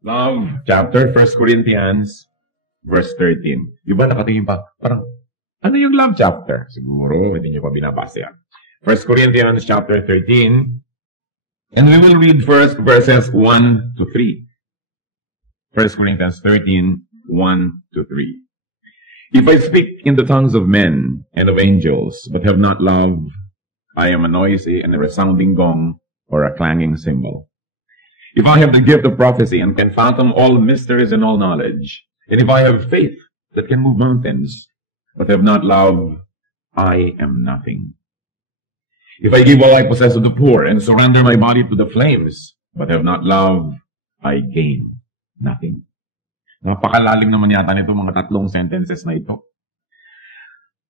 Love chapter, 1 Corinthians, verse 13. Yung ba nakatingin pa? Parang, ano yung love chapter? Siguro, hindi nyo pa binabasa yan. 1 Corinthians chapter 13. And we will read first verses 1 to 3. 1 Corinthians 13, 1 to 3. If I speak in the tongues of men and of angels, but have not love, I am a noisy and a resounding gong or a clanging cymbal. If I have the gift of prophecy and can fathom all mysteries and all knowledge, and if I have faith that can move mountains, but have not love, I am nothing. If I give all I possess to the poor and surrender my body to the flames, but have not love, I gain nothing. Napakalalim naman yata nito mga tatlong sentences na ito.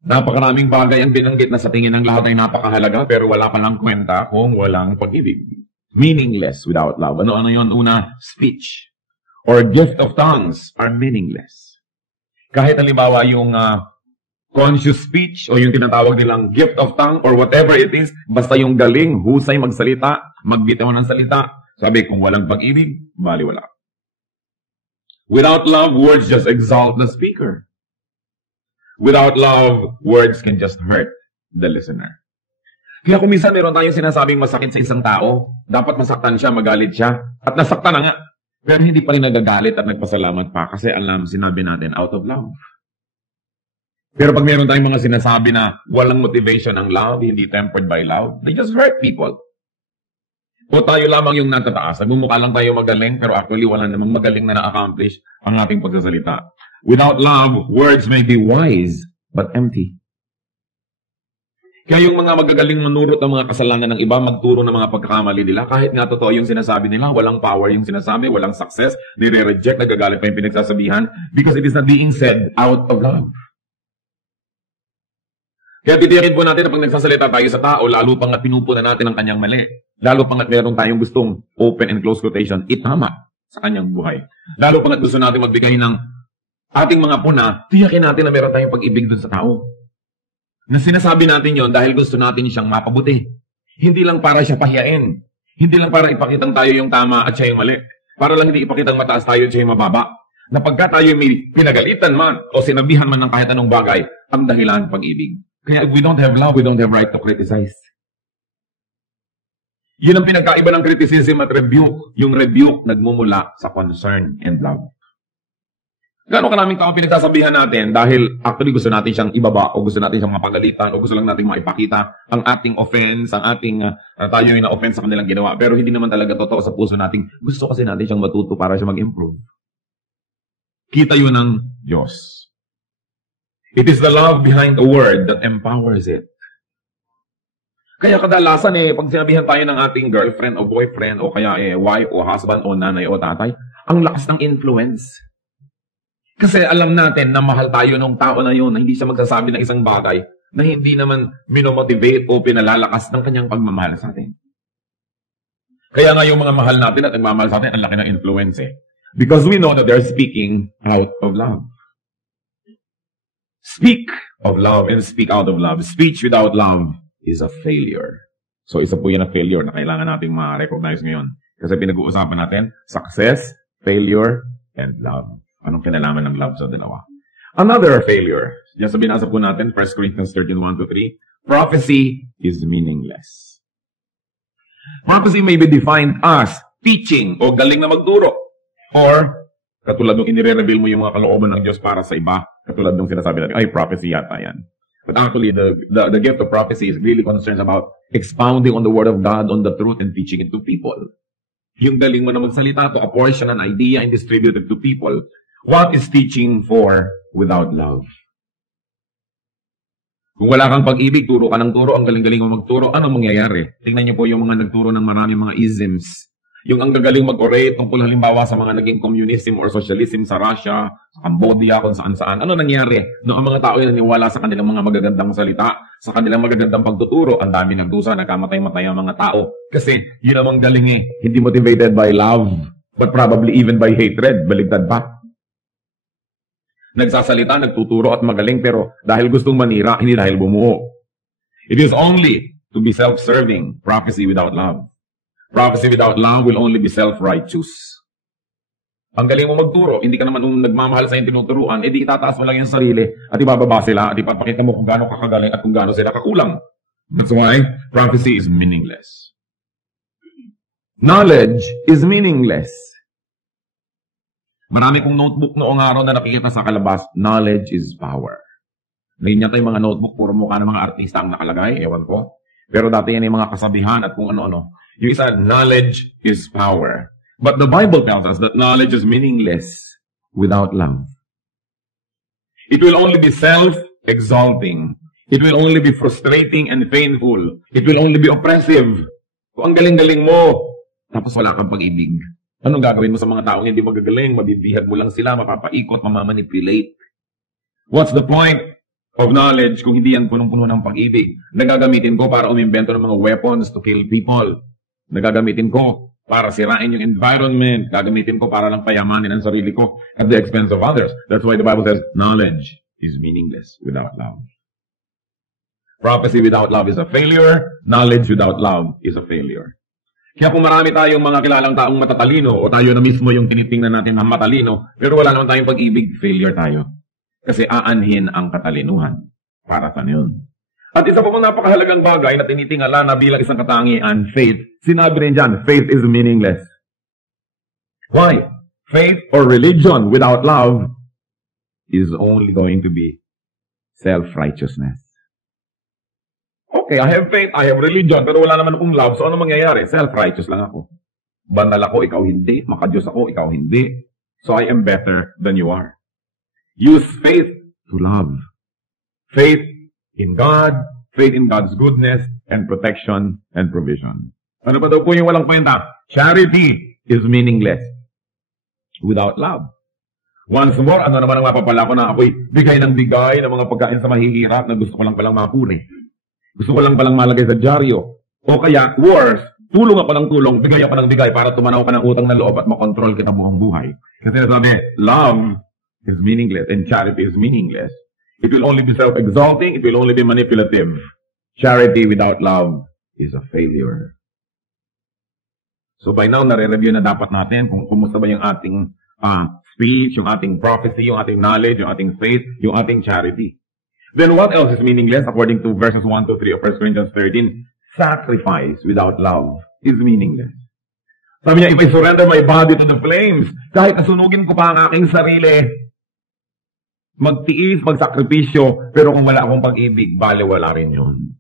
Napakaraming bagay ang binanggit na sa tingin ng lahat ay napakahalaga, pero wala pa lang kwenta kung walang pag-ibig. Meaningless without love. Ano yon? Una, speech or gift of tongues are meaningless. Kahit halimbawa yung conscious speech o yung tinatawag nilang gift of tongue or whatever it is, basta yung galing, husay magsalita, magbitaw ng salita, sabi kung walang pag-ibig, baliwala. Without love, words just exalt the speaker. Without love, words can just hurt the listener. Kaya kung minsan meron tayong sinasabing masakit sa isang tao, dapat masaktan siya, magalit siya, at nasaktan na nga. Pero hindi pa rin nagagalit at nagpasalamat pa kasi alam, sinabi natin out of love. Pero pag meron tayong mga sinasabi na walang motivation ng love, hindi tempered by love, they just hurt people. O tayo lamang yung natataas. Nagmumukha lang tayo magaling, pero actually wala namang magaling na na-accomplish ang ating pagsasalita. Without love, words may be wise, but empty. Kaya yung mga magagaling manurot ng mga kasalanan ng iba, magturo ng mga pagkakamali nila, kahit nga totoo yung sinasabi nila, walang power yung sinasabi, walang success, nire-reject, nagagalit pa yung pinagsasabihan, because it is not being said out of love. Kaya titiyakin po natin na pag nagsasalita tayo sa tao, lalo pang at pinupunan natin ang kanyang mali, lalo pang at meron tayong gustong open and close quotation, itama sa kanyang buhay. Lalo pang at gusto natin magbigay ng ating mga puna, tiyakin natin na meron tayong pag-ibig dun sa tao. Na sinasabi natin yon dahil gusto natin siyang mapabuti. Hindi lang para siya pahiyain. Hindi lang para ipakitang tayo yung tama at siya yung mali. Para lang hindi ipakitang mataas tayo at siya yung mababa. Na pagka tayo may pinagalitan man o sinabihan man ng kahit anong bagay, ang dahilan pag-ibig. Kaya if we don't have love, we don't have right to criticize. Yun ang pinagkaiba ng criticism at rebuke. Yung rebuke nagmumula sa concern and love. Gano'ng karaming tao pinagsasabihan natin dahil actually gusto natin siyang ibaba o gusto natin siyang mapagalitan o gusto lang natin maipakita ang ating offense, ang ating tayo yung na-offense sa kanilang ginawa. Pero hindi naman talaga totoo sa puso natin. Gusto kasi natin siyang matuto para siya mag-improve. Kita yun ng Diyos. It is the love behind the word that empowers it. Kaya kadalasan pag sinabihan tayo ng ating girlfriend o boyfriend o kaya wife o husband o nanay o tatay, ang lakas ng influence. Kasi alam natin na mahal tayo ng tao na yun, na hindi siya magsasabi ng isang bagay na hindi naman minomotivate o pinalalakas ng kanyang pagmamahal sa atin. Kaya nga yung mga mahal natin at nagmamahal sa atin, ang laki ng influence Because we know that they're speaking out of love. Speak of love and speak out of love. Speech without love is a failure. So isa po yan na failure na kailangan nating ma-recognize ngayon. Kasi pinag-uusapan natin, success, failure, and love. Anong kinalaman ng love sa dalawa? Another failure. Yan sa binasa po natin, 1 Corinthians 13, 1 to 3. Prophecy is meaningless. Prophecy may be defined as teaching o galing na magturo. Or, katulad nung inire-reveal mo yung mga kalooban ng Diyos para sa iba, katulad nung sinasabi natin, ay, prophecy yata yan. But actually, the gift of prophecy is really concerned about expounding on the Word of God, on the truth, and teaching it to people. Yung galing mo na magsalita to apportion an idea and distribute it to people. What is teaching for without love? Kung wala kang pag-ibig, turo ka ng turo, ang galing-galing mo magturo, ano mangyayari? Tingnan niyo po yung mga nagturo ng maraming mga isms. Yung ang gagaling mag-orate tungkol halimbawa sa mga naging communism or socialism sa Russia, sa Cambodia, kung saan-saan. Ano nangyari? Noong ang mga tao yung naniwala sa kanilang mga magagandang salita, sa kanilang magagandang pagtuturo, ang dami nagdusa, nagkamatay-matay ang mga tao. Kasi yun namang galing hindi motivated by love, but probably even by hatred. Baligtad pa. Nagsasalita, nagtuturo at magaling pero dahil gustong manira, hindi dahil bumuo. It is only to be self-serving, prophecy without love. Prophecy without love will only be self-righteous. Ang galing mo magturo, hindi ka naman nagmamahal sa yung tinuturuan, edi itataas mo lang yung sarili at ibababa sila at ipapakita mo kung gaano kakagaling at kung gaano sila kakulang. That's why prophecy is meaningless. Knowledge is meaningless. Marami kong notebook noong araw na nakikita sa kalabas, knowledge is power. Ngayon yata yung mga notebook, puro mukha ng mga artista ang nakalagay, ewan ko. Pero dati yan yung mga kasabihan at kung ano-ano. Yung isa, knowledge is power. But the Bible tells us that knowledge is meaningless without love. It will only be self-exalting. It will only be frustrating and painful. It will only be oppressive. Kung ang galing-galing mo, tapos wala kang pag-ibig. Anong gagawin mo sa mga taong hindi magagaling? Mabibihag mo lang sila, mapapaikot, mamamanipulate. What's the point of knowledge kung hindi yan punong-puno ng pag-ibig? Nagagamitin ko para umimbento ng mga weapons to kill people. Nagagamitin ko para sirain yung environment. Gagamitin ko para lang payamanin ang sarili ko at the expense of others. That's why the Bible says, knowledge is meaningless without love. Prophecy without love is a failure. Knowledge without love is a failure. Kaya kung marami tayong mga kilalang taong matatalino o tayo na mismo yung tinitingnan natin na matalino, pero wala naman tayong pag-ibig, failure tayo. Kasi aanhin ang katalinuhan. Para saan yun? At isa pa mong napakahalagang bagay na tinitingala na bilang isang katangian, faith. Sinabi rin dyan, faith is meaningless. Why? Faith or religion without love is only going to be self-righteousness. Okay, I have faith, I have religion, pero wala naman akong love, so ano mangyayari? Self-righteous lang ako. Banal ako, ikaw hindi. Makadiyos ako, ikaw hindi. So I am better than you are. Use faith to love. Faith in God, faith in God's goodness, and protection and provision. Ano pa daw po yung walang kwenta? Charity is meaningless without love. Once more, ano naman ang mapapala ko na ako'y bigay ng mga pagkain sa mahihirap na gusto ko lang palang mapuri. Gusto ko lang palang malagay sa dyaryo. O kaya, worse, tulong ako ng tulong, bigay ako ng bigay para tumanaw ka ng utang na loob at makontrol kita buong buhay. Kasi nasabi, love is meaningless and charity is meaningless. It will only be self-exalting, it will only be manipulative. Charity without love is a failure. So by now, nare-review na dapat natin kung kumusta ba yung ating speech, yung ating prophecy, yung ating knowledge, yung ating faith, yung ating charity. Then what else is meaningless according to verses 1 to 3 of 1 Corinthians 13? Sacrifice without love is meaningless. Sabi niya, if I surrender my body to the flames, kahit nasunugin ko pa ang aking sarili, magtiis, magsakripisyo, pero kung wala akong pag-ibig, baliwala rin yun.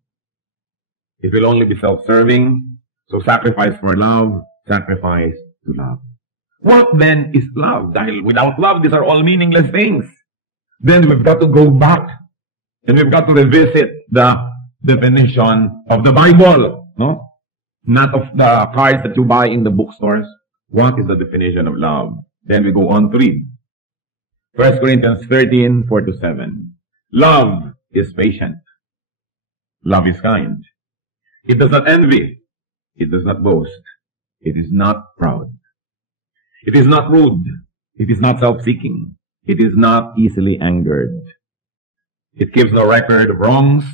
It will only be self-serving, so sacrifice for love, sacrifice to love. What then is love? Dahil without love, these are all meaningless things. Then we've got to go back and we've got to revisit the definition of the Bible, no? Not of the cards that you buy in the bookstores. What is the definition of love? Then we go on to read. 1 Corinthians 13, 4-7. Love is patient. Love is kind. It does not envy. It does not boast. It is not proud. It is not rude. It is not self-seeking. It is not easily angered. It keeps no record of wrongs.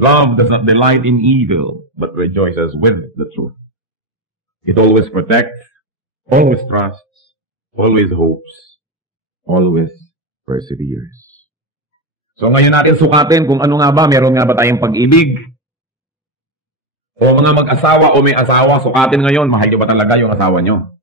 Love does not delight in evil, but rejoices with the truth. It always protects, always trusts, always hopes, always perseveres. So ngayon natin sukatin kung ano nga ba, meron nga ba tayong pag-ibig? O mga mag-asawa o may asawa, sukatin ngayon, mahal nyo ba talaga yung asawa nyo?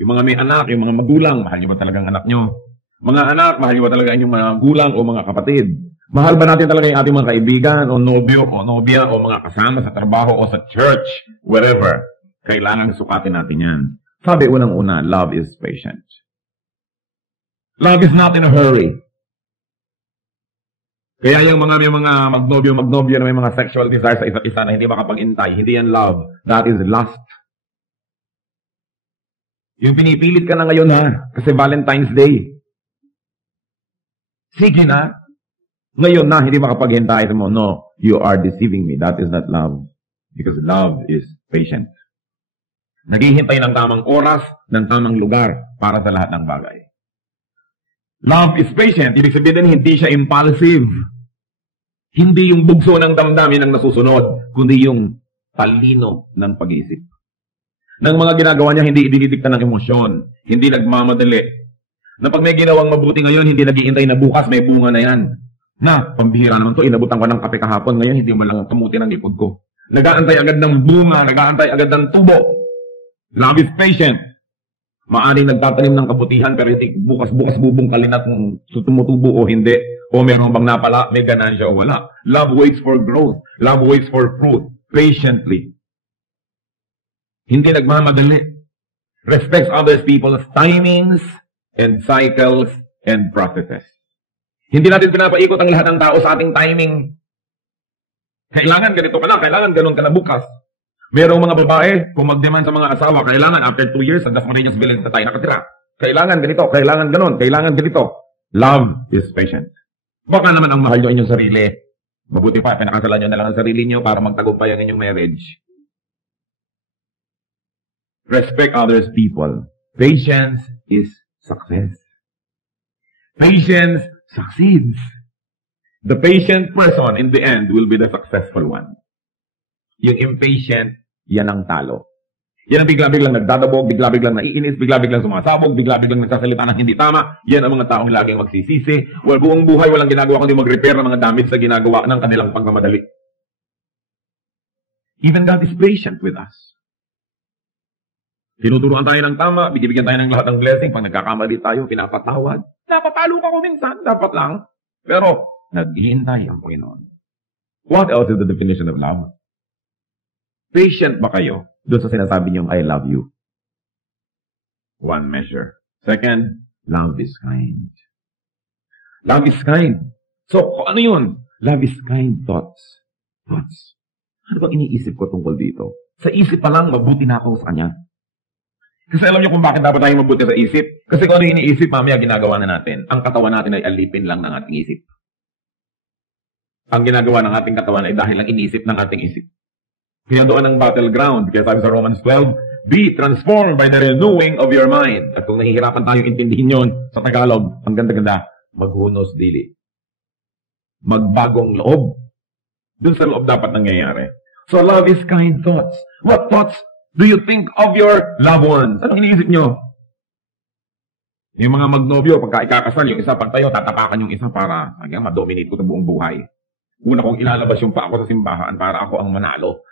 Yung mga may anak, yung mga magulang, mahal nyo ba talaga ang anak nyo? Mga anak, mahal nyo ba talaga inyong mga gulang o mga kapatid? Mahal ba natin talaga yung ating mga kaibigan o nobyo o nobya o mga kasama sa trabaho o sa church, wherever? Kailangan sukatin natin yan. Sabi unang-una, love is patient. Love is not in a hurry. Kaya yung mga may mga magnobyo na may mga sexual desires sa isa't isa na hindi makapag-intay, hindi yan love. That is lust. Yung pinipilit ka na ngayon ha, kasi Valentine's Day. Sige na. Ngayon na, hindi makapaghintay mo. No, you are deceiving me. That is not love. Because love is patient. Naghihintay ng tamang oras, ng tamang lugar para sa lahat ng bagay. Love is patient. Ibig sabihin din, hindi siya impulsive. Hindi yung bugso ng damdamin ang nasusunod, kundi yung talino ng pag-iisip. Ng mga ginagawa niya, hindi idinidikta ng emosyon. Hindi nagmamadali. Na pag may ginawang mabuti ngayon, hindi nag-iintay na bukas, may bunga na yan. Na, pambihira naman to, inabutan ko ng kape kahapon, ngayon hindi mo lang kamuti ng likod ko. Nag-aantay agad ng bunga, nag-aantay agad ng tubo. Love is patient. Maaring nagtatanim ng kabutihan, pero hindi bukas-bukas bubungkalin at kung tumutubo o hindi. O meron bang napala, may ganansya o wala. Love waits for growth. Love waits for fruit. Patiently. Hindi nagmamadali. Respects others people's timings and cycles and processes. Hindi natin pinapaikot ang lahat ng tao sa ating timing. Kailangan ganito ka na, kailangan ganun ka na bukas. Merong mga babae, kung mag-demand sa mga asawa, kailangan after 2 years, hanggang Marinas Village na tayo nakatira. Kailangan ganito, kailangan ganun, kailangan ganito. Love is patient. Baka naman ang mahal nyo inyong sarili. Mabuti pa, pinakasalan nyo na lang ang sarili nyo para magtagumpay ang inyong marriage. Respect others people. Patience is success. Patience succeeds. The patient person in the end will be the successful one. Yung impatient, yan ang talo. Yan ang bigla-biglang nagdadabog, bigla-biglang naiinis, bigla-biglang sumasabog, bigla-biglang nagsasalita ng hindi tama. Yan ang mga taong laging magsisisi. Buong buhay walang ginagawa kundi mag-repair ng mga damage sa ginagawa ng kanilang pagmamadali. Even God is patient with us. Tinuturuan tayo ng tama, bibigyan tayo ng lahat ng blessing. Pag nagkakamali tayo, pinapatawad. Napapalo ka ko minsan, dapat lang. Pero, naghihintay ang Panginoon. What else is the definition of love? Patient ba kayo doon sa sinasabi niyong I love you? One measure. Second, love is kind. Love is kind. So, ano yun? Love is kind thoughts. Thoughts. Ano bang iniisip ko tungkol dito? Sa isip pa lang, mabuti na ako sa kanya. Kasi alam niyo kung bakit dapat tayo mabuti sa isip? Kasi kung ano iniisip, mamaya ginagawa na natin. Ang katawan natin ay alipin lang ng ating isip. Ang ginagawa ng ating katawan ay dahil lang iniisip ng ating isip. Kaya doon ang battleground. Kaya sabi sa Romans 12, be transformed by the renewing of your mind. At kung nahihirapan tayong intindihin yon sa Tagalog, ang ganda-ganda, maghunos dili. Magbagong loob. Doon sa loob dapat nangyayari. So love is kind thoughts. What thoughts do you think of your loved ones? Anong iniisip nyo? Yung mga magnobyo, pagka ikakasal, yung isa pagtayo, tatapakan yung isa para ma-dominate ko sa buong buhay. Una kong ilalabas yung pa ako sa simbahan para ako ang manalo.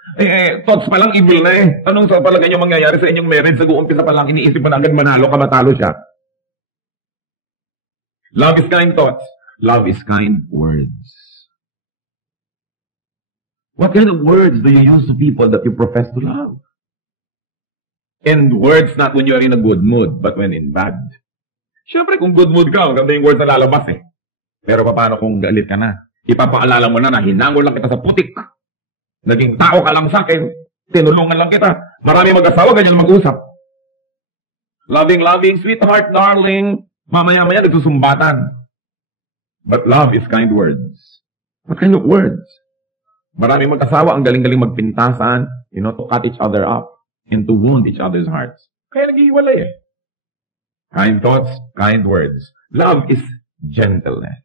Thoughts pa lang evil na eh. Anong sa palagay nyo mangyayari sa inyong marriage? Sa uumpisa pa lang, iniisip mo na agad manalo ka, matalo siya. Love is kind thoughts. Love is kind words. What kind of words do you use to people that you profess to love? And words not when you are in a good mood, but when in bad. Siyempre, kung good mood ka, maganda yung words na lalabas eh. Pero paano kung galit ka na? Ipapaalala mo na hinangol lang kita sa putik. Naging tao ka lang sa akin. Tinulungan lang kita. Marami mag-asawa, ganyan mag-usap. Loving, sweetheart, darling. Mamaya-maya nagsusumbatan. But love is kind words. What kind of words? Marami mag-asawa, ang galing-galing magpintasan, to cut each other up and to wound each other's hearts. Kaya naghihiwalay eh. Kind thoughts, kind words. Love is gentleness.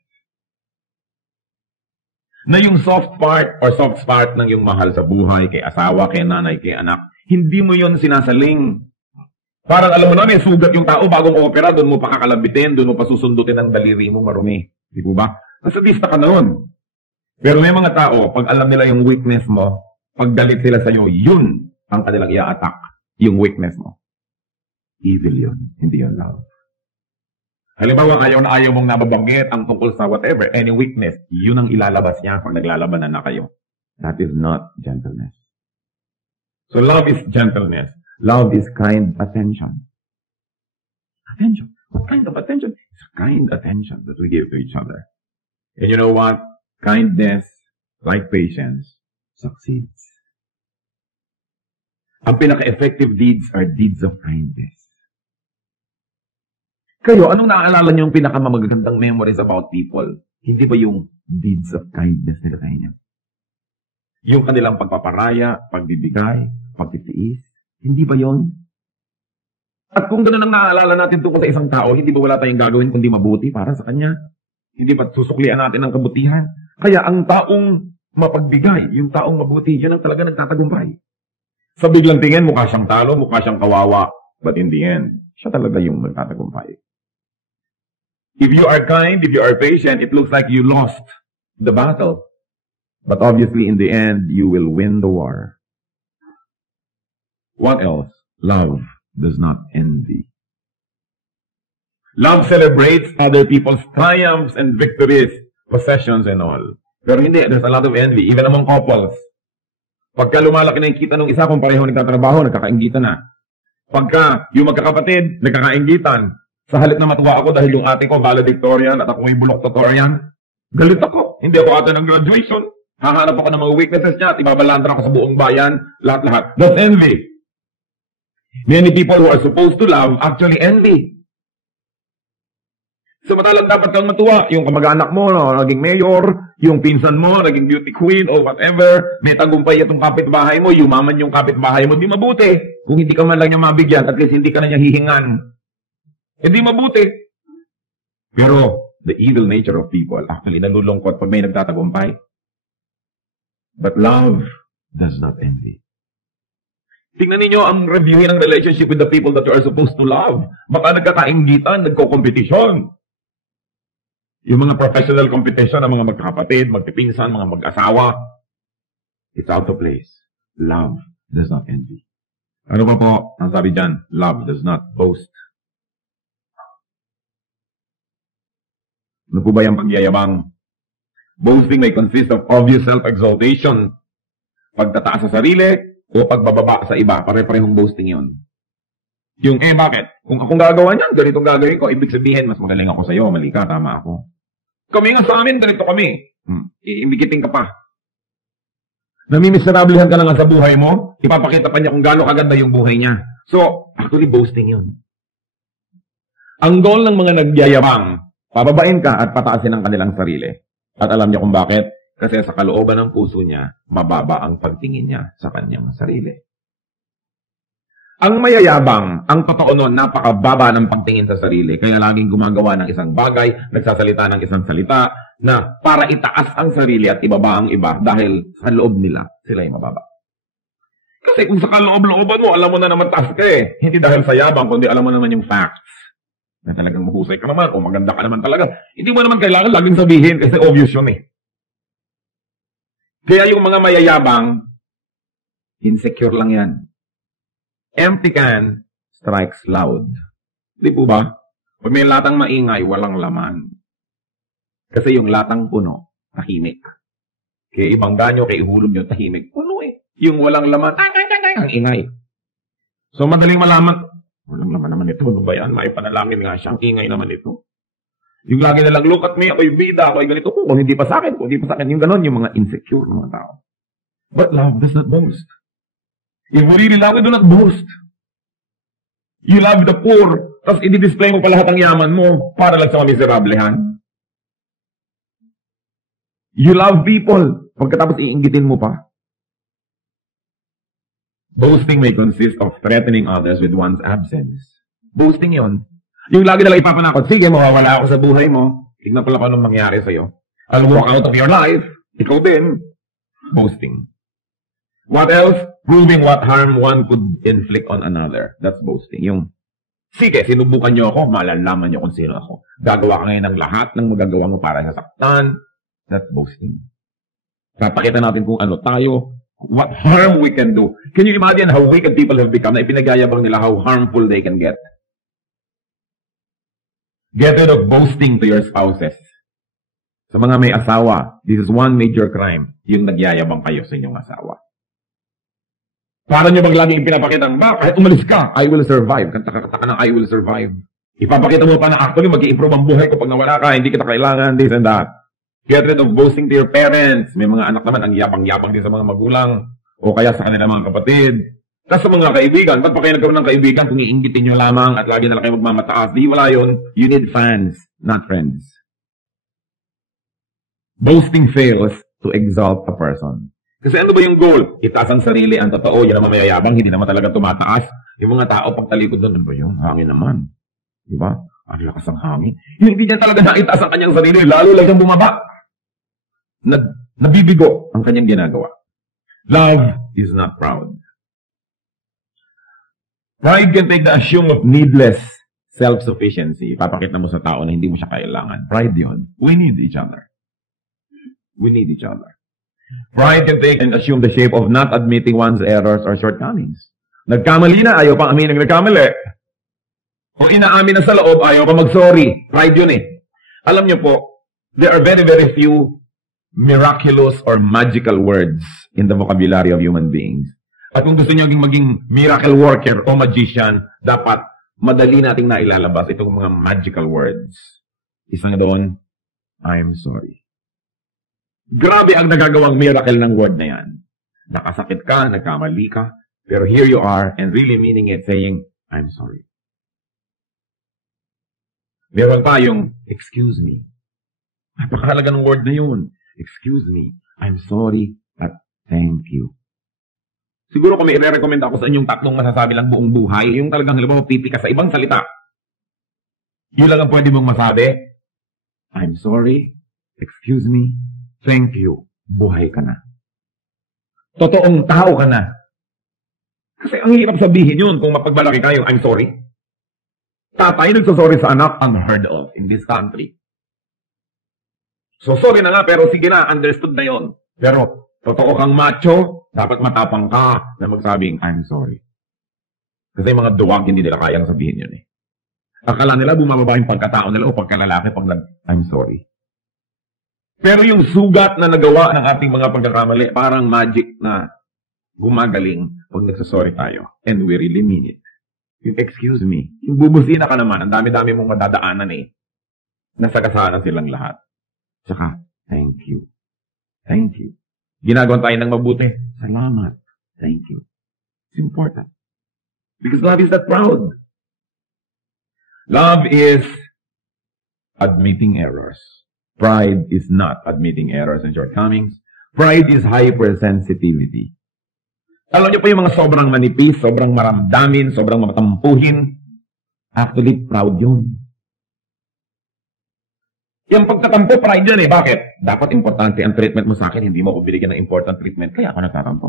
Na yung soft part or soft spot ng yung mahal sa buhay, kay asawa, kay nanay, kay anak, hindi mo yun sinasaling. Parang alam mo na, may sugat yung tao bagong opera, doon mo pa kakalabitin, doon mo pa susundutin ang daliri mo marumi. Di po ba? Nasadista ka noon. Pero may mga tao, pag alam nila yung weakness mo, pag galit sila sa'yo, yun ang kanilang i-attack, yung weakness mo. Evil yun, hindi yun love. Halimbawa, ayaw na ayaw mong nababanggit ang tungkol sa whatever, any weakness, yun ang ilalabas niya pag naglalabanan na kayo. That is not gentleness. So love is gentleness. Love is kind attention. Attention. What kind of attention? It's kind attention that we give to each other. And you know what? Kindness, like patience, succeeds. Ang pinaka-effective deeds are deeds of kindness. Kayo, anong naaalala niyo yung pinakamagagandang memories about people? Hindi ba yung deeds of kindness nila sa inyo? Yung kanilang pagpaparaya, pagbibigay, pagtitiis, hindi ba yon? At kung gano'n ang naaalala natin tungkol sa isang tao, hindi ba wala tayong gagawin kundi mabuti para sa kanya? Hindi ba susuklian natin ang kabutihan? Kaya ang taong mapagbigay, yung taong mabuti, yun ang talaga nagtatagumpay. Sa biglang tingin, mukha siyang talo, mukha siyang kawawa. But in the end, siya talaga yung magtatagumpay. If you are kind, if you are patient, it looks like you lost the battle. But obviously, in the end, you will win the war. What else? Love does not envy. Love celebrates other people's triumphs and victories, possessions and all. Pero hindi, there's a lot of envy, even among couples. Pagka lumalaki na yung kita ng isa, kung pareho nagtatrabaho, nagkakaingitan na. Pagka yung magkakapatid, nagkakaingitan. Sa halip na matuwa ako dahil yung ate ko valedictorian at ako may bulok-tutorian, galit ako. Hindi ako ate ng graduation. Hahanap ako ng mga weaknesses niya at ibabalandra ako sa buong bayan, lahat-lahat. That's envy. Many people who are supposed to love actually envy. Samantalang dapat kang matuwa. Yung kamag-anak mo, no, naging mayor, yung pinsan mo, naging beauty queen, or whatever, may tagumpay itong kapitbahay mo, yumaman yung kapitbahay mo, di mabuti. Kung hindi ka man lang niya mabigyan, at least hindi ka na niya hihingan. Hindi mabuti. Pero, the evil nature of people, actually, nalulungkot pag may nagtatagumpay. But love does not envy. Tingnan ninyo ang reviewin ng relationship with the people that you are supposed to love. Baka nagkakainggitan, nagko-competition. Yung mga professional competition ng mga magkakapatid, magpipinsan, mga mag-asawa, it's out of place. Love does not envy. Ano pa po? Ang sabi dyan, love does not boast. Ano po ba yung pagyayabang? Boasting may consist of obvious self-exaltation, pagtataas sa sarili, o pagbababa sa iba. Pare-parehong boasting yun. Yung, bakit? Kung akong gagawa niyan, ganitong gagawin ko, ibig sabihin, mas magaling ako sa'yo, mali ka, tama ako. Kami nga sa amin, ganito kami. Iimbigitin ka pa. Namimiserablehan ka na nga sa buhay mo, ipapakita pa niya kung gaano kaganda yung buhay niya. So, actually, boasting yun. Ang goal ng mga nagyayabang, pababain ka at pataasin ang kanilang sarili. At alam niya kung bakit? Kasi sa kalooban ng puso niya, mababa ang pagtingin niya sa kanyang sarili. Ang mayayabang, ang totoo nun, napakababa ng pagtingin sa sarili. Kaya laging gumagawa ng isang bagay, nagsasalita ng isang salita, na para itaas ang sarili at ibaba ang iba dahil sa loob nila, sila ay mababa. Kasi kung sa kaloob-looban mo, alam mo na naman taas ka eh. Hindi dahil sa yabang, kundi alam mo naman yung facts. Na talagang mahusay ka naman, o maganda ka naman talaga. Hindi mo naman kailangan laging sabihin kasi obvious yun eh. Kaya yung mga mayayabang, insecure lang yan. Empty can strikes loud. Di po ba? Pag may latang maingay, walang laman. Kasi yung latang puno, tahimik. Kaya ibang ganyo, kaya ihulog nyo, tahimik. Puno eh. Yung walang laman, ang ingay. So madaling malaman, walang laman naman ito. Ano ba yan? Maipanalangin nga siya. Ang ingay naman ito. Yung lagi na lang, look at me, ako'y bida, ako'y ganito. Kung hindi pa sa akin, kung hindi pa sa akin. Yung ganon, yung mga insecure ng mga tao. But love does not boast. If you really love, do not boast. You love the poor, tapos i-display mo pa lahat ang yaman mo para lang sa mamiserablehan. You love people, pagkatapos iinggitin mo pa. Boasting may consist of threatening others with one's absence. Boasting yon. Yung lagi nalang ipapanakot, sige, mawawala ako sa buhay mo. Tignan pala kung anong mangyari sa'yo. I'll walk out of your life. Ikaw din. Boasting. What else? Proving what harm one could inflict on another. That's boasting. Yung, sige, sinubukan niyo ako, malalaman niyo kung sino ako. Gagawa ka ngayon ng lahat ng magagawa mo para sasaktan. That's boasting. Papakita natin kung ano tayo, what harm we can do. Can you imagine how wicked people have become na ipinagyayabang nila how harmful they can get? Get rid of boasting to your spouses. Sa mga may asawa, this is one major crime, yung nagyayabang kayo sa inyong asawa. Para nyo bang laging pinapakita, kahit umalis ka, I will survive. Kanta-kata ka ng I will survive. Ipapakita mo pa na actually mag-i-improve ang buhay ko pag nawala ka, hindi kita kailangan, this and that. Get rid of boasting to your parents. May mga anak naman, ang yabang-yabang din sa mga magulang, o kaya sa kanilang mga kapatid. Tapos sa mga kaibigan, ba't pa kayo nagkaroon ng kaibigan kung iinggitin nyo lamang at lagi na lang kayo magmamataas? Di wala yun. You need fans, not friends. Boasting fails to exalt a person. Kasi ano ba yung goal? Itaas ang sarili, ang totoo, yan naman mayayabang, hindi naman talaga tumataas. Yung mga tao, pagtalikod doon, ano ba yung hangin naman? Diba? Ang lakas ang hangin. Yung hindi niya talaga naitaas ang kanyang sarili, lalo lang siyang bumaba. Nabibigo ang kanyang ginagawa. Love is not proud. Pride can take the assume of needless self-sufficiency. Papakita mo sa tao na hindi mo siya kailangan. Pride yun. We need each other. We need each other. Pride can take and assume the shape of not admitting one's errors or shortcomings. Nagkamali na, ayaw pang aminin nagkamali. Kung inaamin na sa loob, ayaw pa mag-sorry. Pride yun eh. Alam niyo po, there are very, very few miraculous or magical words in the vocabulary of human beings. At kung gusto niyo maging miracle worker o magician, dapat madali nating nailalabas itong mga magical words. Isang doon, I'm sorry. Grabe ang nagagawang miracle ng word na yan. Nakasakit ka, nagkamali ka, pero here you are and really meaning it, saying, I'm sorry. Meron pa yung, excuse me. Napakahalaga ng word na yun. Excuse me, I'm sorry, at thank you. Siguro kung may i-recommend ako sa inyong tatlong masasabi lang buong buhay, yung talagang halimbawa pipi ka sa ibang salita. Yun lang ang pwede mong masabi. I'm sorry, excuse me, thank you. Buhay ka na. Totoong tao ka na. Kasi ang hirap sabihin yun kung mapagbalaki kayo, I'm sorry. Tatay nagsasorry sa anak, unheard of in this country. So sorry na nga, pero sige na, understood na yon. Pero totoo kang macho, dapat matapang ka na magsabing, I'm sorry. Kasi mga duwag, hindi nila kayang sabihin yun eh. Akala nila bumababa yung pagkatao nila o pagkalalaki pag I'm sorry. Pero yung sugat na nagawa ng ating mga pagkakamali, parang magic na gumagaling pag nagsasorry tayo. And we really mean it. Yung excuse me, yung bubusina ka naman, ang dami-dami mong madadaanan eh. Nasagasaan silang lahat. Tsaka, thank you. Thank you. Ginagawa tayo ng mabuti. Salamat. Thank you. It's important. Because love is that proud. Love is admitting errors. Pride is not admitting errors and shortcomings. Pride is hypersensitivity. Alam niyo po yung mga sobrang manipis, sobrang maramdamin, sobrang matampuhin. Actually, proud yun. Yung pagtatampo, pride yun eh. Bakit? Dapat importante ang treatment mo sa akin, hindi mo ko binigyan ng important treatment, kaya ako nagtatampo.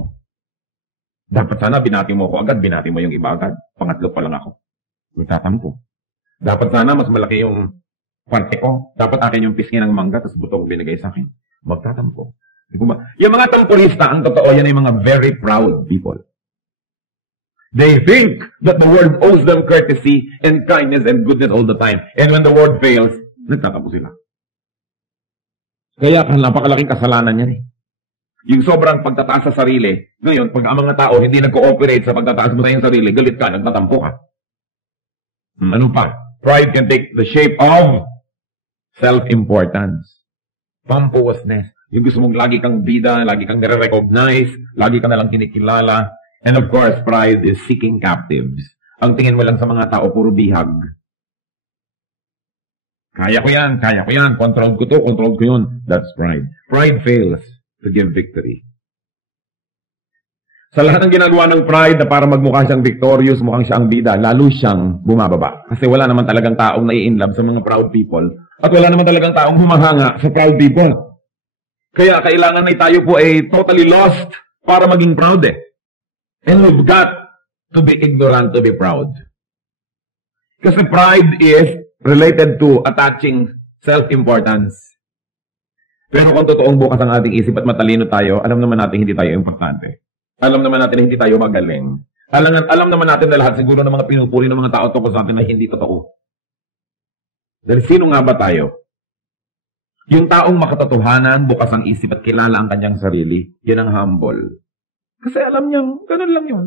Dapat sana binati mo ako agad, binati mo yung iba agad. Pangatlo pa lang ako. Nagtatampo. Dapat sana mas malaki yung parte ko. Dapat akin yung pisngi ng mangga, tapos buto ko binigay sa akin. Magtatampo. Yung mga tamporista, ang totoo, yan ay mga very proud people. They think that the world owes them courtesy and kindness and goodness all the time. And when the world fails, nagtatampo sila. Kaya napakalaking kasalanan yan eh. Yung sobrang pagtataas sa sarili, ngayon, pag ang mga tao hindi nag-cooperate sa pagtataas mo sa iyong sarili, galit ka, nagtatampo ka. Ano pa? Pride can take the shape of self-importance. Pompousness. Yung gusto mong lagi kang bida, lagi kang nare-recognize, lagi ka nalang kinikilala. And of course, pride is seeking captives. Ang tingin mo lang sa mga tao, puro bihag. Kaya ko yan, control ko to, control ko yun. That's pride. Pride fails to give victory. Sa lahat ng ginagawa ng pride na para magmukha siyang victorious, mukhang siya ang bida, lalo siyang bumababa. Kasi wala naman talagang taong nai-inlove sa mga proud people. At wala naman talagang taong humahanga sa proud people. Kaya kailangan na tayo po ay totally lost para maging proud eh. And we've got to be ignorant to be proud. Kasi pride is related to attaching self-importance. Pero kung totoong bukas ang ating isip at matalino tayo, alam naman natin hindi tayo importante. Alam naman natin na hindi tayo magaling. Alam naman natin na lahat siguro ng mga pinupuri ng mga tao tungkol sa atin na hindi totoo. Dahil sino nga ba tayo? Yung taong makatotohanan, bukas ang isip at kilala ang kanyang sarili, yan ang humble. Kasi alam niyang, ganun lang yun.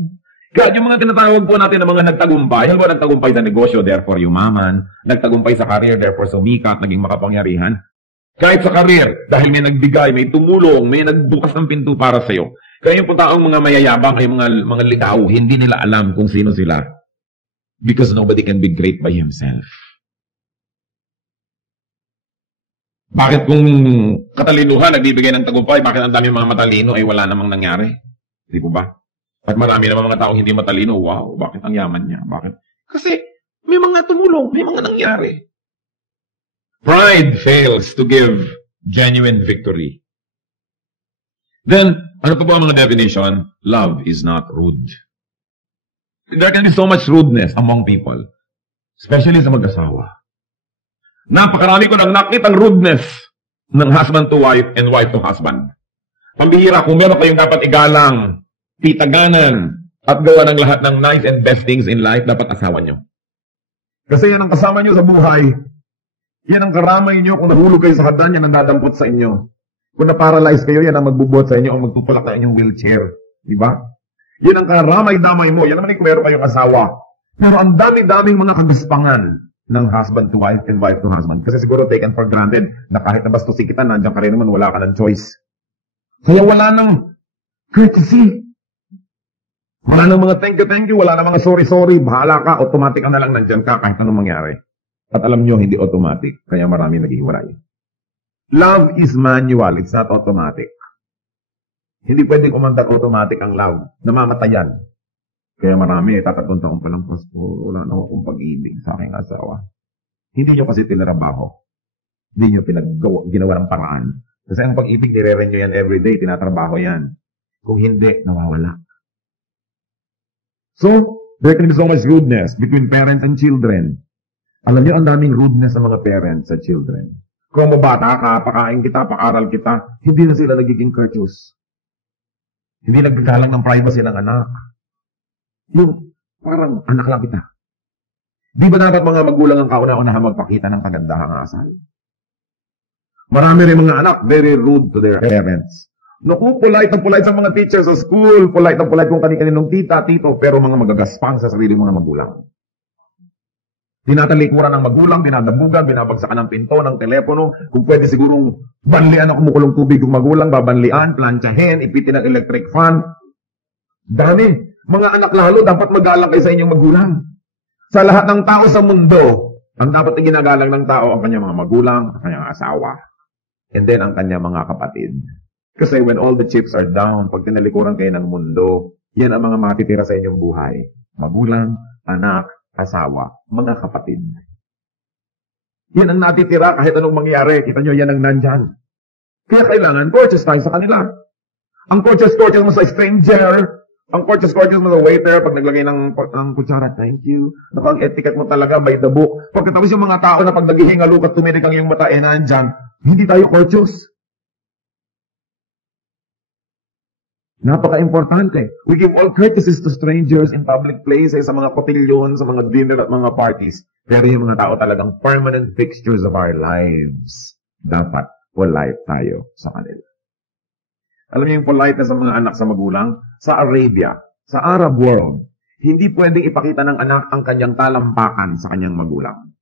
Kaya yung mga tinatawag po natin ng mga nagtagumpay, halimbawa nagtagumpay sa negosyo, therefore yumaman, nagtagumpay sa career, therefore sumikat, naging makapangyarihan. Kahit sa career, dahil may nagbigay, may tumulong, may nagbukas ng pinto para sa'yo. Kaya yung taong mga mayayabang, ay mga ligaw, hindi nila alam kung sino sila. Because nobody can be great by himself. Bakit kung katalinuhan nagbibigay ng tagumpay, bakit ang dami mga matalino ay wala namang nangyari? Di po ba? At marami naman mga taong hindi matalino, wow, bakit ang yaman niya? Bakit? Kasi may mga tumulong, may mga nangyari. Pride fails to give genuine victory. Then, ano pa po ang mga definition? Love is not rude. There can be so much rudeness among people. Especially sa mag-asawa. Napakarami ko nang nakitang rudeness ng husband to wife and wife to husband. Pambihira, kung meron kayong dapat igalang, titaganan, at gawa ng lahat ng nice and best things in life, dapat asawa nyo. Kasi yan ang kasama nyo sa buhay. Yan ang karamay nyo. Kung nahulog kayo sa hagdan, yan ang dadampot sa inyo. Kung na-paralyze kayo, yan ang magbubuhat sa inyo o magtutulak na inyong wheelchair. Diba? Yan ang karamay-damay mo. Yan naman kung meron kayong asawa. Pero ang dami-daming mga kagaspangan ng husband to wife and wife to husband. Kasi siguro taken for granted na kahit na bastusin kita, nandiyan ka rin naman, wala ka ng choice. Kaya wala nang courtesy. Wala nang mga thank you, wala nang mga sorry, bahala ka, automatic ka na lang nandyan ka kahit anong mangyari. At alam nyo, hindi automatic, kaya marami naghihiwalay. Love is manual, it's not automatic. Hindi pwedeng umandak automatic ang love, namamatayan. Kaya marami, tatatong taon pa lang, Pastor, wala na akong pag-ibig sa aking asawa. Hindi nyo kasi tinarabaho. Hindi nyo ginawa ng paraan. Kasi ang pag-ibig, nire-renew yan everyday, tinatrabaho yan. Kung hindi, nawawala. So, there can be so much rudeness between parents and children. Alam niyo, ang daming rudeness sa mga parents sa children. Kung mabata ka, pakain kita, pakaral kita, hindi na sila nagiging courteous. Hindi nagkakalang ng privacy ng anak. Yung parang anak lang kita. Di ba dapat mga magulang ang kauna-unahan magpakita ng kagandahang asal? Marami rin mga anak, very rude to their parents. Naku, polite ang polite sa mga teachers sa school, polite ang polite kung kani-kaninong tita, tito, pero mga magagaspang sa sarili mga magulang. Tinatalikuran ng magulang, dinadabugan, binabagsakan ng pinto, ng telepono, kung pwede sigurong banlian ang kumukulong tubig ng magulang, babanlian, plantsahin, ipitin ng electric fan. Dami. Mga anak lalo, dapat magalang kayo sa inyong magulang. Sa lahat ng tao sa mundo, ang dapat ginagalang ng tao, ang kanyang mga magulang, ang kanyang asawa, and then ang kanyang mga kapatid. Kasi when all the chips are down, pag tinalikuran kayo ng mundo, yan ang mga matitira sa inyong buhay. Magulang, anak, asawa, mga kapatid. Yan ang natitira kahit anong mangyari. Kita nyo, yan ang nandyan. Kaya kailangan, courteous tayo sa kanila. Ang courteous mo sa stranger, ang courteous mo sa waiter, pag naglagay ng kutsara, thank you. Naku, ang etiquette mo talaga, by the book. Pagkatapos yung mga tao na pag naghihingalo ka, tumirik ang iyong mata, nandyan, hindi tayo courteous. Napaka-importante. We give all courtesies to strangers in public places, sa mga kotilyon, sa mga dinner at mga parties. Pero yung mga tao talagang permanent fixtures of our lives. Dapat polite tayo sa kanila. Alam niyo yung politeness ng mga anak sa magulang? Sa Arabia, sa Arab world, hindi pwedeng ipakita ng anak ang kanyang talampakan sa kanyang magulang.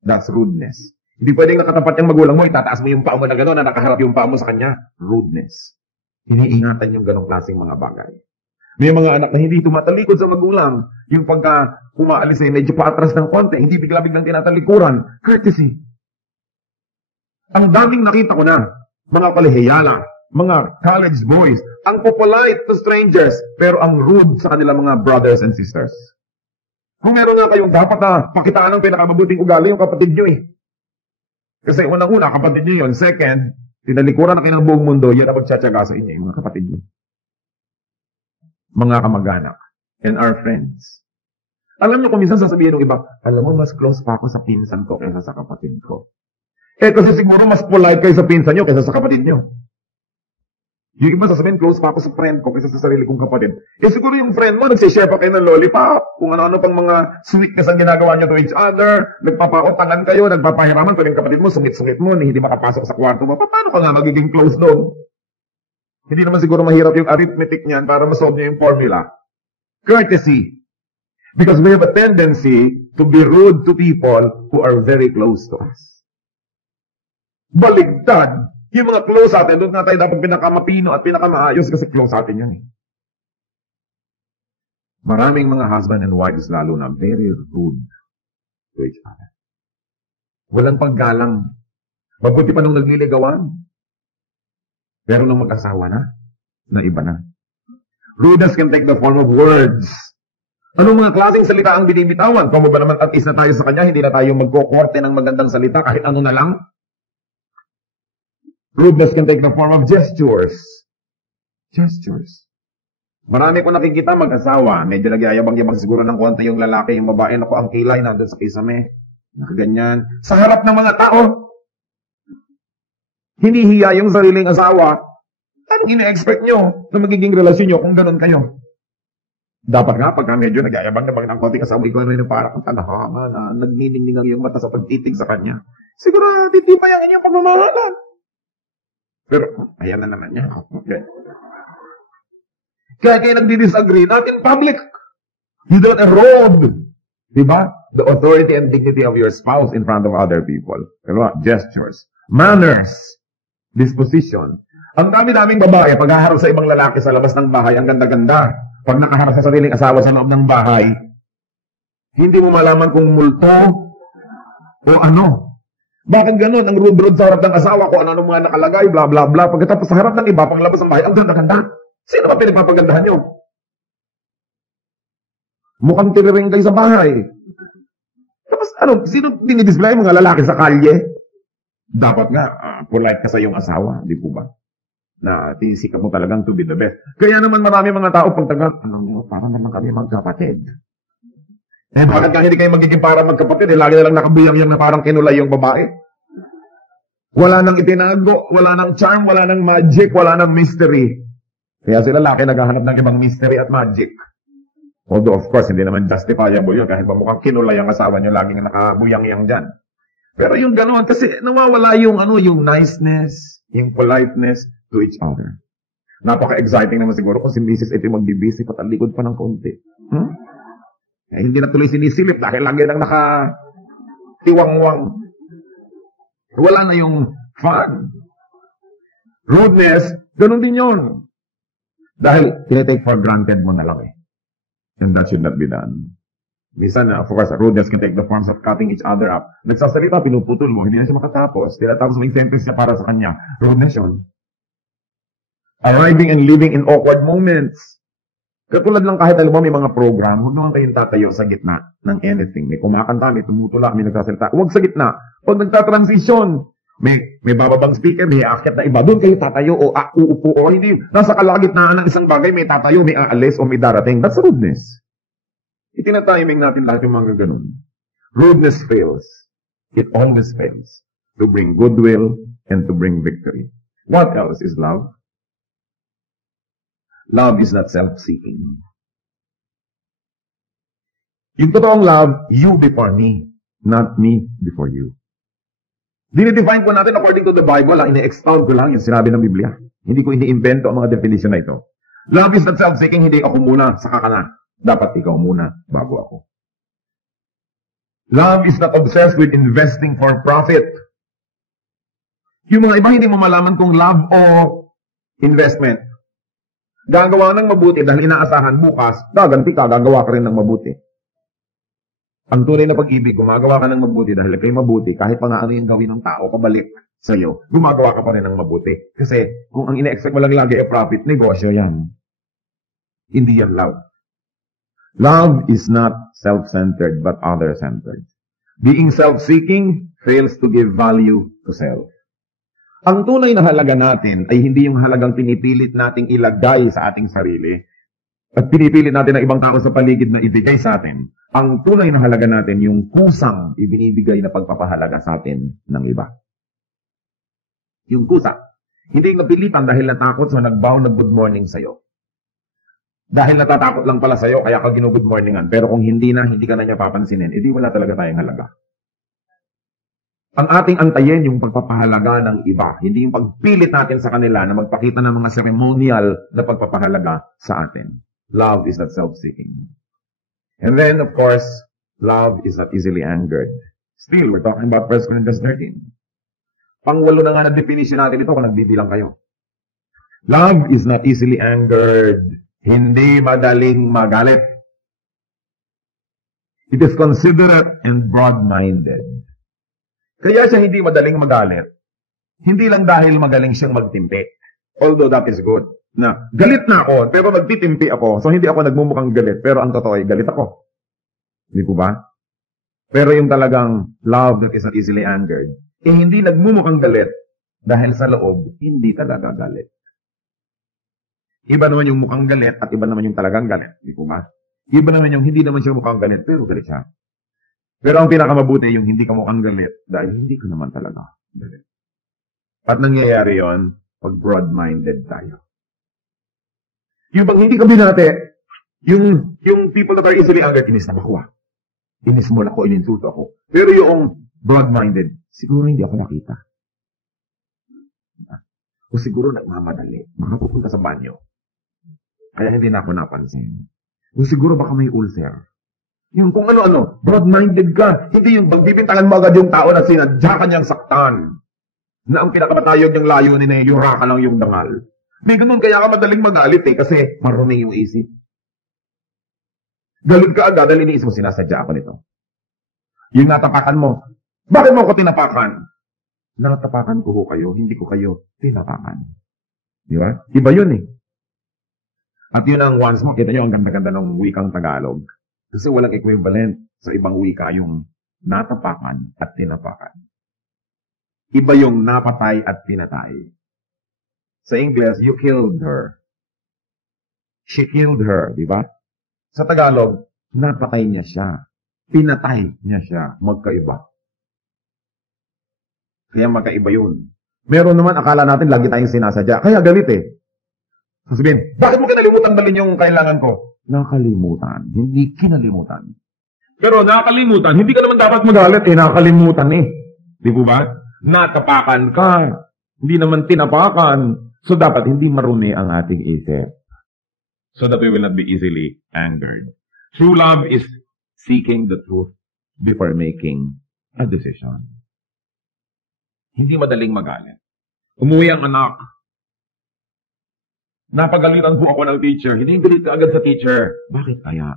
That's rudeness. Hindi pwedeng nakatapat yung magulang mo, itataas mo yung paa mo na gano'n, na nakaharap yung paa mo sa kanya. Rudeness. Iniingatan yung ganong klaseng mga bagay. May mga anak na hindi tumatalikod sa magulang. Yung pagka umaalis ay medyo paatras ng konti, hindi bigla-biglang tinatalikuran. Courtesy. Ang daming nakita ko na, mga kalihiyala, mga college boys, ang polite to strangers, pero ang rude sa kanilang mga brothers and sisters. Kung meron nga kayong dapat na pakitaan ng pinakamabuting ugali, yung kapatid nyo eh. Kasi unang-una, kapatid nyo yun. Second, tinalikuran na kayo ng buong mundo, yan ang magtsatsaga sa inyo, yung mga kapatid niyo. Mga kamag-anak and our friends. Alam niyo kung minsan sasabihin ng iba, alam mo, mas close pa ako sa pinsan ko kaysa sa kapatid ko. Kasi siguro mas polite kayo sa pinsan niyo kaysa sa kapatid niyo. Yung iba sasabihin, close pa ako sa friend ko kaysa sa sarili kong kapatid. Siguro yung friend mo, nagsishare pa kayo ng lollipop, kung ano-ano pang mga sweetness ang ginagawa niyo to each other, nagpapautangan kayo, nagpapahiraman, pero yung kapatid mo, sungit-sungit mo, hindi makapasok sa kwarto mo, paano ka nga magiging close doon? Hindi naman siguro mahirap yung arithmetic niyan para masolve niyo yung formula. Courtesy. Because we have a tendency to be rude to people who are very close to us. Baligtad. Yung mga close sa atin, doon na tayo dapat pinakamapino at pinakamaayos kasi close sa atin yan eh. Maraming mga husband and wives lalo na very rude to each other. Walang paggalang. Mabuti pa nung nagliligawan. Pero nung mag-asawa na iba na. Rudeness can take the form of words. Anong mga klaseng salita ang binibitawan? Kung ba naman at isa tayo sa kanya, hindi na tayo magkukorte ng magandang salita kahit ano na lang? Rudeness can take the form of gestures. Gestures. Marami ko nakikita mag-asawa. Medyo nagyayabang-yabang siguro ng konti yung lalaki, yung babae. Naku, ang kilay nandun sa kisame. Nakaganyan. Sa harap ng mga tao. Hinihiya yung sariling asawa. Anong ina-expect nyo na magiging relasyon nyo kung ganun kayo? Dapat nga, pagka medyo nagyayabang-yabang ng konti kasama, ikaw na yung parang tanahama na nagniningning ang iyong mata sa pagtitig sa kanya. Siguro, titibay ang inyong pagmamahalan. Pero, ayan na naman niya. Okay. Kaya kayo nagdi-disagree, not in public. You don't erode, diba? The authority and dignity of your spouse in front of other people. Diba? Gestures. Manners. Disposition. Ang dami-daming babae, paghaharap sa ibang lalaki sa labas ng bahay, ang ganda-ganda. Pag nakaharap sa sariling asawa sa loob ng bahay, hindi mo malaman kung multo o ano. Bakit ganun? Ang rude-rude sa harap ng asawa, kung ano mga nakalagay, bla bla bla. Pagkatapos sa harap ng iba, paglabas ng bahay, ang ganda-ganda. Sino ba pinagpapagandahan nyo? Mukhang tiriring kayo sa bahay. Tapos ano, sino dinidisplay mga lalaki sa kalye? Dapat nga, polite ka sa iyong asawa, di po ba? Na tinisikap mo talagang to be the best. Kaya naman marami mga tao pag tagal, alam nyo, parang naman kami magkapatid. Eh bakit nga hindi kayo magiging parang magkapatid? Eh, lagi na lang nakabuyang-yang na parang kinulay yung babae. Wala nang itinago, wala nang charm, wala nang magic, wala nang mystery. Kaya sila lalaki naghahanap ng ibang mystery at magic. Although of course, hindi naman justifiable yun. Kahit ba mukhang kinulay ang asawa nyo, laging nakabuyang-yang dyan. Pero yung ganoon, kasi nawawala yung yung niceness, yung politeness to each other. Napaka-exciting naman siguro kung si Mrs. ito magbibisi patalikod pa ng konti. Eh, hindi na tuloy sinisilip dahil lagi nang nakatiwangwang. Wala na yung fun. Rudeness, ganun din yun. Dahil tinitake for granted mo na lang eh. And that should not be done. Minsan, of course, rudeness can take the forms of cutting each other up. Nagsasalita, pinuputol mo, hindi na siya makatapos. Tinatapos mo yung sentence niya para sa kanya. Rudeness yun. Arriving and living in awkward moments. Katulad lang kahit alam mo may mga program, huwag naman kayong tatayo sa gitna ng anything. May kumakanta, may tumutula, may nagsasalita. Huwag sa gitna. Pag nagtatransition, may bababang speaker, may aakyat na iba. Doon kayo tatayo o uupo o hindi. Nasa kalagitnaan ng isang bagay, may tatayo, may aalis o may darating. That's rudeness. Itinatiming natin lahat yung mga ganun. Rudeness fails. It always fails to bring goodwill and to bring victory. What else is love? Love is not self-seeking. Yung totoong love, you before me, not me before you. Dinidefine ko natin according to the Bible, ine-expound ko lang yung sinabi ng Biblia. Hindi ko ini-invento ang mga definition na ito. Love is not self-seeking, hindi ako muna, saka ka na. Dapat ikaw muna, bago ako. Love is not obsessed with investing for profit. Yung mga iba hindi mo malaman kung love o investment. Gagawa ng mabuti dahil inaasahan bukas, gaganti ka, gagawa ka rin ng mabuti. Ang tunay na pag-ibig, gumagawa ka ng mabuti dahil kayo mabuti, kahit pa nga ano yung gawin ng tao, pabalik sa iyo, gumagawa ka pa rin ng mabuti. Kasi kung ang ina-expect mo lang lagi ay profit, negosyo yan. Hindi yan love. Love is not self-centered but other-centered. Being self-seeking fails to give value to self. Ang tunay na halaga natin ay hindi yung halagang pinipilit nating ilagay sa ating sarili at pinipilit natin ang ibang tao sa paligid na ibigay sa atin. Ang tunay na halaga natin yung kusang ibinibigay na pagpapahalaga sa atin ng iba. Yung kusa. Hindi napilitan dahil natakot sa nagbow na good morning sa'yo. Dahil natatakot lang pala sa'yo, kaya ka ginu-good morningan. Pero kung hindi ka na niya papansinin, edi wala talaga tayong halaga. Ang ating antayin yung pagpapahalaga ng iba. Hindi yung pagpilit natin sa kanila na magpakita ng mga ceremonial na pagpapahalaga sa atin. Love is not self-seeking. And then, of course, love is not easily angered. Still, we're talking about 1 Corinthians 13. Pang-walo na nga na definition natin ito kung nagbibilang kayo. Love is not easily angered. Hindi madaling magalit. It is considerate and broad-minded. Kaya siya hindi madaling magalit. Hindi lang dahil magaling siyang magtimpi. Although that is good. Na, galit na ako, pero magtitimpi ako. So hindi ako nagmumukhang galit, pero ang totoo ay galit ako. Hindi po ba? Pero yung talagang love that is not easily angered, hindi nagmumukhang galit dahil sa loob, hindi talaga galit. Iba naman yung mukhang galit at iba naman yung talagang galit. Di po ba? Iba naman yung hindi naman siya mukhang galit pero galit siya. Pero ang pinakamabuti yung hindi ka mukhang galit dahil hindi ka naman talaga galit. At nangyayari yon pag broad-minded tayo. Yung pag hindi ka binate, yung people that are easily angered, inis na ako. Inis mo ako, ininsulto ako. Pero yung broad-minded, siguro hindi ako nakita. O siguro nagmamadali, makapupunta sa banyo. Kaya hindi na ako napansin. O siguro baka may ulcer. Yung kung ano-ano, broad-minded ka. Hindi yung pagbibintangan mo agad yung tao na sinadya ka niyang saktan. Na ang pinakamatayog niyang layunin ay yura ka lang yung dangal. May ganun kaya ka madaling magalit kasi marumi yung isip. Galit ka agad dahil iniisip mo, sinasadya ako nito. Yung natapakan mo, bakit mo ako tinapakan? Natapakan ko kayo, hindi ko kayo tinapakan. Di ba? Iba yun eh. At yun ang once mo, kita nyo ang ganda-ganda ng wikang Tagalog. Kasi walang equivalent sa ibang wika yung natapakan at tinapakan. Iba yung napatay at pinatay. Sa English, you killed her. She killed her, di ba? Sa Tagalog, napatay niya siya. Pinatay niya siya. Magkaiba. Kaya magkaiba yun. Meron naman, akala natin lagi tayong sinasadya. Kaya galit eh. Sabihin, bakit mo kinalimutan balin yung kailangan ko? Nakalimutan. Hindi kinalimutan. Pero nakalimutan, hindi ka naman dapat magalit eh. Nakalimutan eh. Di po ba? Natapakan ka. Hindi naman tinapakan. So dapat hindi marumi ang ating isip. So that we will not be easily angered. True love is seeking the truth before making a decision. Hindi madaling magalit. Umuwi ang anak. Napagalitan po ako ng teacher. Hindi galit ka agad sa teacher. Bakit kaya?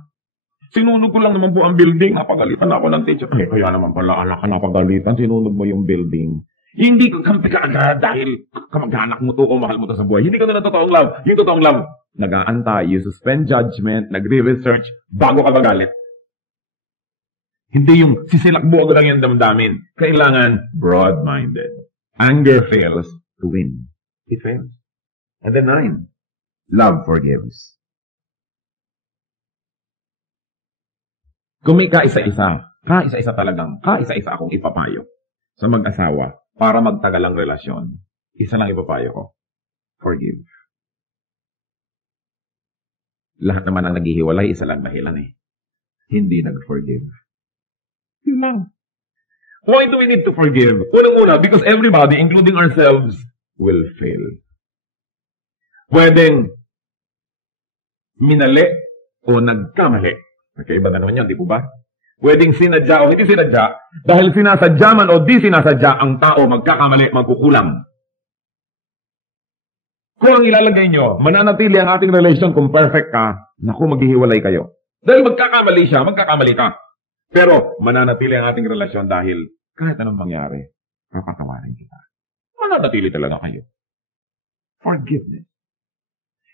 Sinunog ko lang naman po ang building. Napagalitan ako ng teacher. Eh, kaya naman pala, anak ka napagalitan. Sinunog mo yung building. Hindi ka kampi ka agad dahil kamag-anak mo to o mahal mo to sa buhay. Hindi ka na totoong love. Yung totoong love, nag-aantay, you suspend judgment, nagre-research, bago ka magalit. Hindi yung sisilakbo lang yung damdamin. Kailangan broad-minded. Anger fails to win. It fails. And then 9. Love forgives. Kung may kaisa-isa akong ipapayo sa mag-asawa para magtagal ang relasyon, isa lang ipapayo ko. Forgive. Lahat naman ang naghihiwalay, isa lang dahilan eh. Hindi nag-forgive. Yun lang. Why do we need to forgive? Unang-una, because everybody, including ourselves, will fail. Pwedeng minali o nagkamali. Magkaiba na naman yan, di po ba? Pwedeng sinadya o hindi sinadya. Dahil sinasadya man o di sinasadya, ang tao magkakamali, magkukulang. Kung ang ilalagay nyo, mananatili ang ating relation kung perfect ka, naku, maghihiwalay kayo. Dahil magkakamali siya, magkakamali ka. Pero mananatili ang ating relasyon dahil kahit anong mangyari, papatawarin kita. Mananatili talaga kayo. Forgiveness.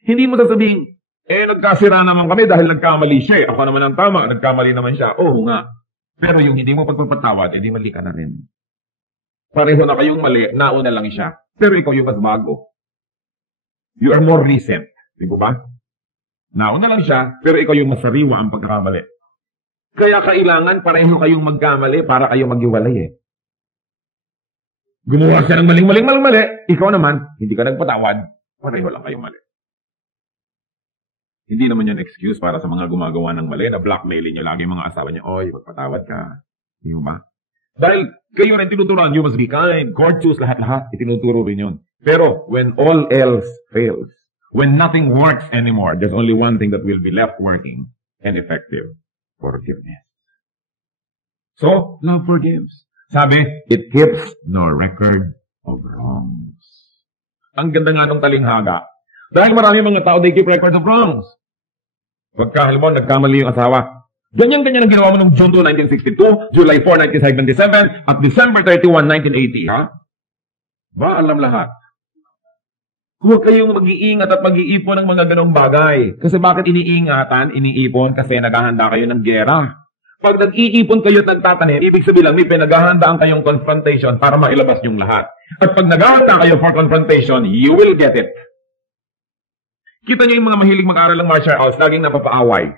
Hindi mo sasabihin, nagkasira naman kami dahil nagkamali siya. Ako naman ang tama, nagkamali naman siya. Oo nga. Pero yung hindi mo pagpapatawad, hindi mali ka na rin. Pareho na kayong mali, nauna lang siya. Pero ikaw yung mas bago. You are more recent. Di ba? Nauna lang siya, pero ikaw yung masariwa ang pagkakamali. Kaya kailangan pareho kayong magkamali para kayo maghiwalay eh. Gumawa siya ng maling-mali. Ikaw naman, hindi ka nagpatawad. Pareho lang kayong mali. Hindi naman yan excuse para sa mga gumagawa ng mali na blackmailing nyo lagi mga asawa nyo. Oy, magpatawad ka. Di ba? Dahil kayo rin tinuturuan, you must be kind, courteous, lahat-lahat. Itinuturo rin yun. Pero when all else fails, when nothing works anymore, there's only one thing that will be left working and effective. Forgiveness. So, love forgives. Sabi, it keeps no record of wrongs. Ang ganda nga ng talinghaga. Dahil marami mga tao, they keep records of wrongs. Pagka, halimbawa, nagkamali yung asawa. Ganyan-ganyan ang ginawa mo noong June 2, 1962, July 4, 1977, at December 31, 1980, ha? Ba, alam lahat. Huwag kayong mag-iingat at mag-iipon ng mga ganong bagay. Kasi bakit iniingatan, iniipon? Kasi naghahanda kayo ng gera. Pag nag-iipon kayo at nagtatanim, ibig sabihin lang, may pinaghahandaan kayong confrontation para mailabas yung lahat. At pag naghahanda kayo for confrontation, you will get it. Kita nyo yung mga mahilig mag-aral ng martial arts, laging napapaaway.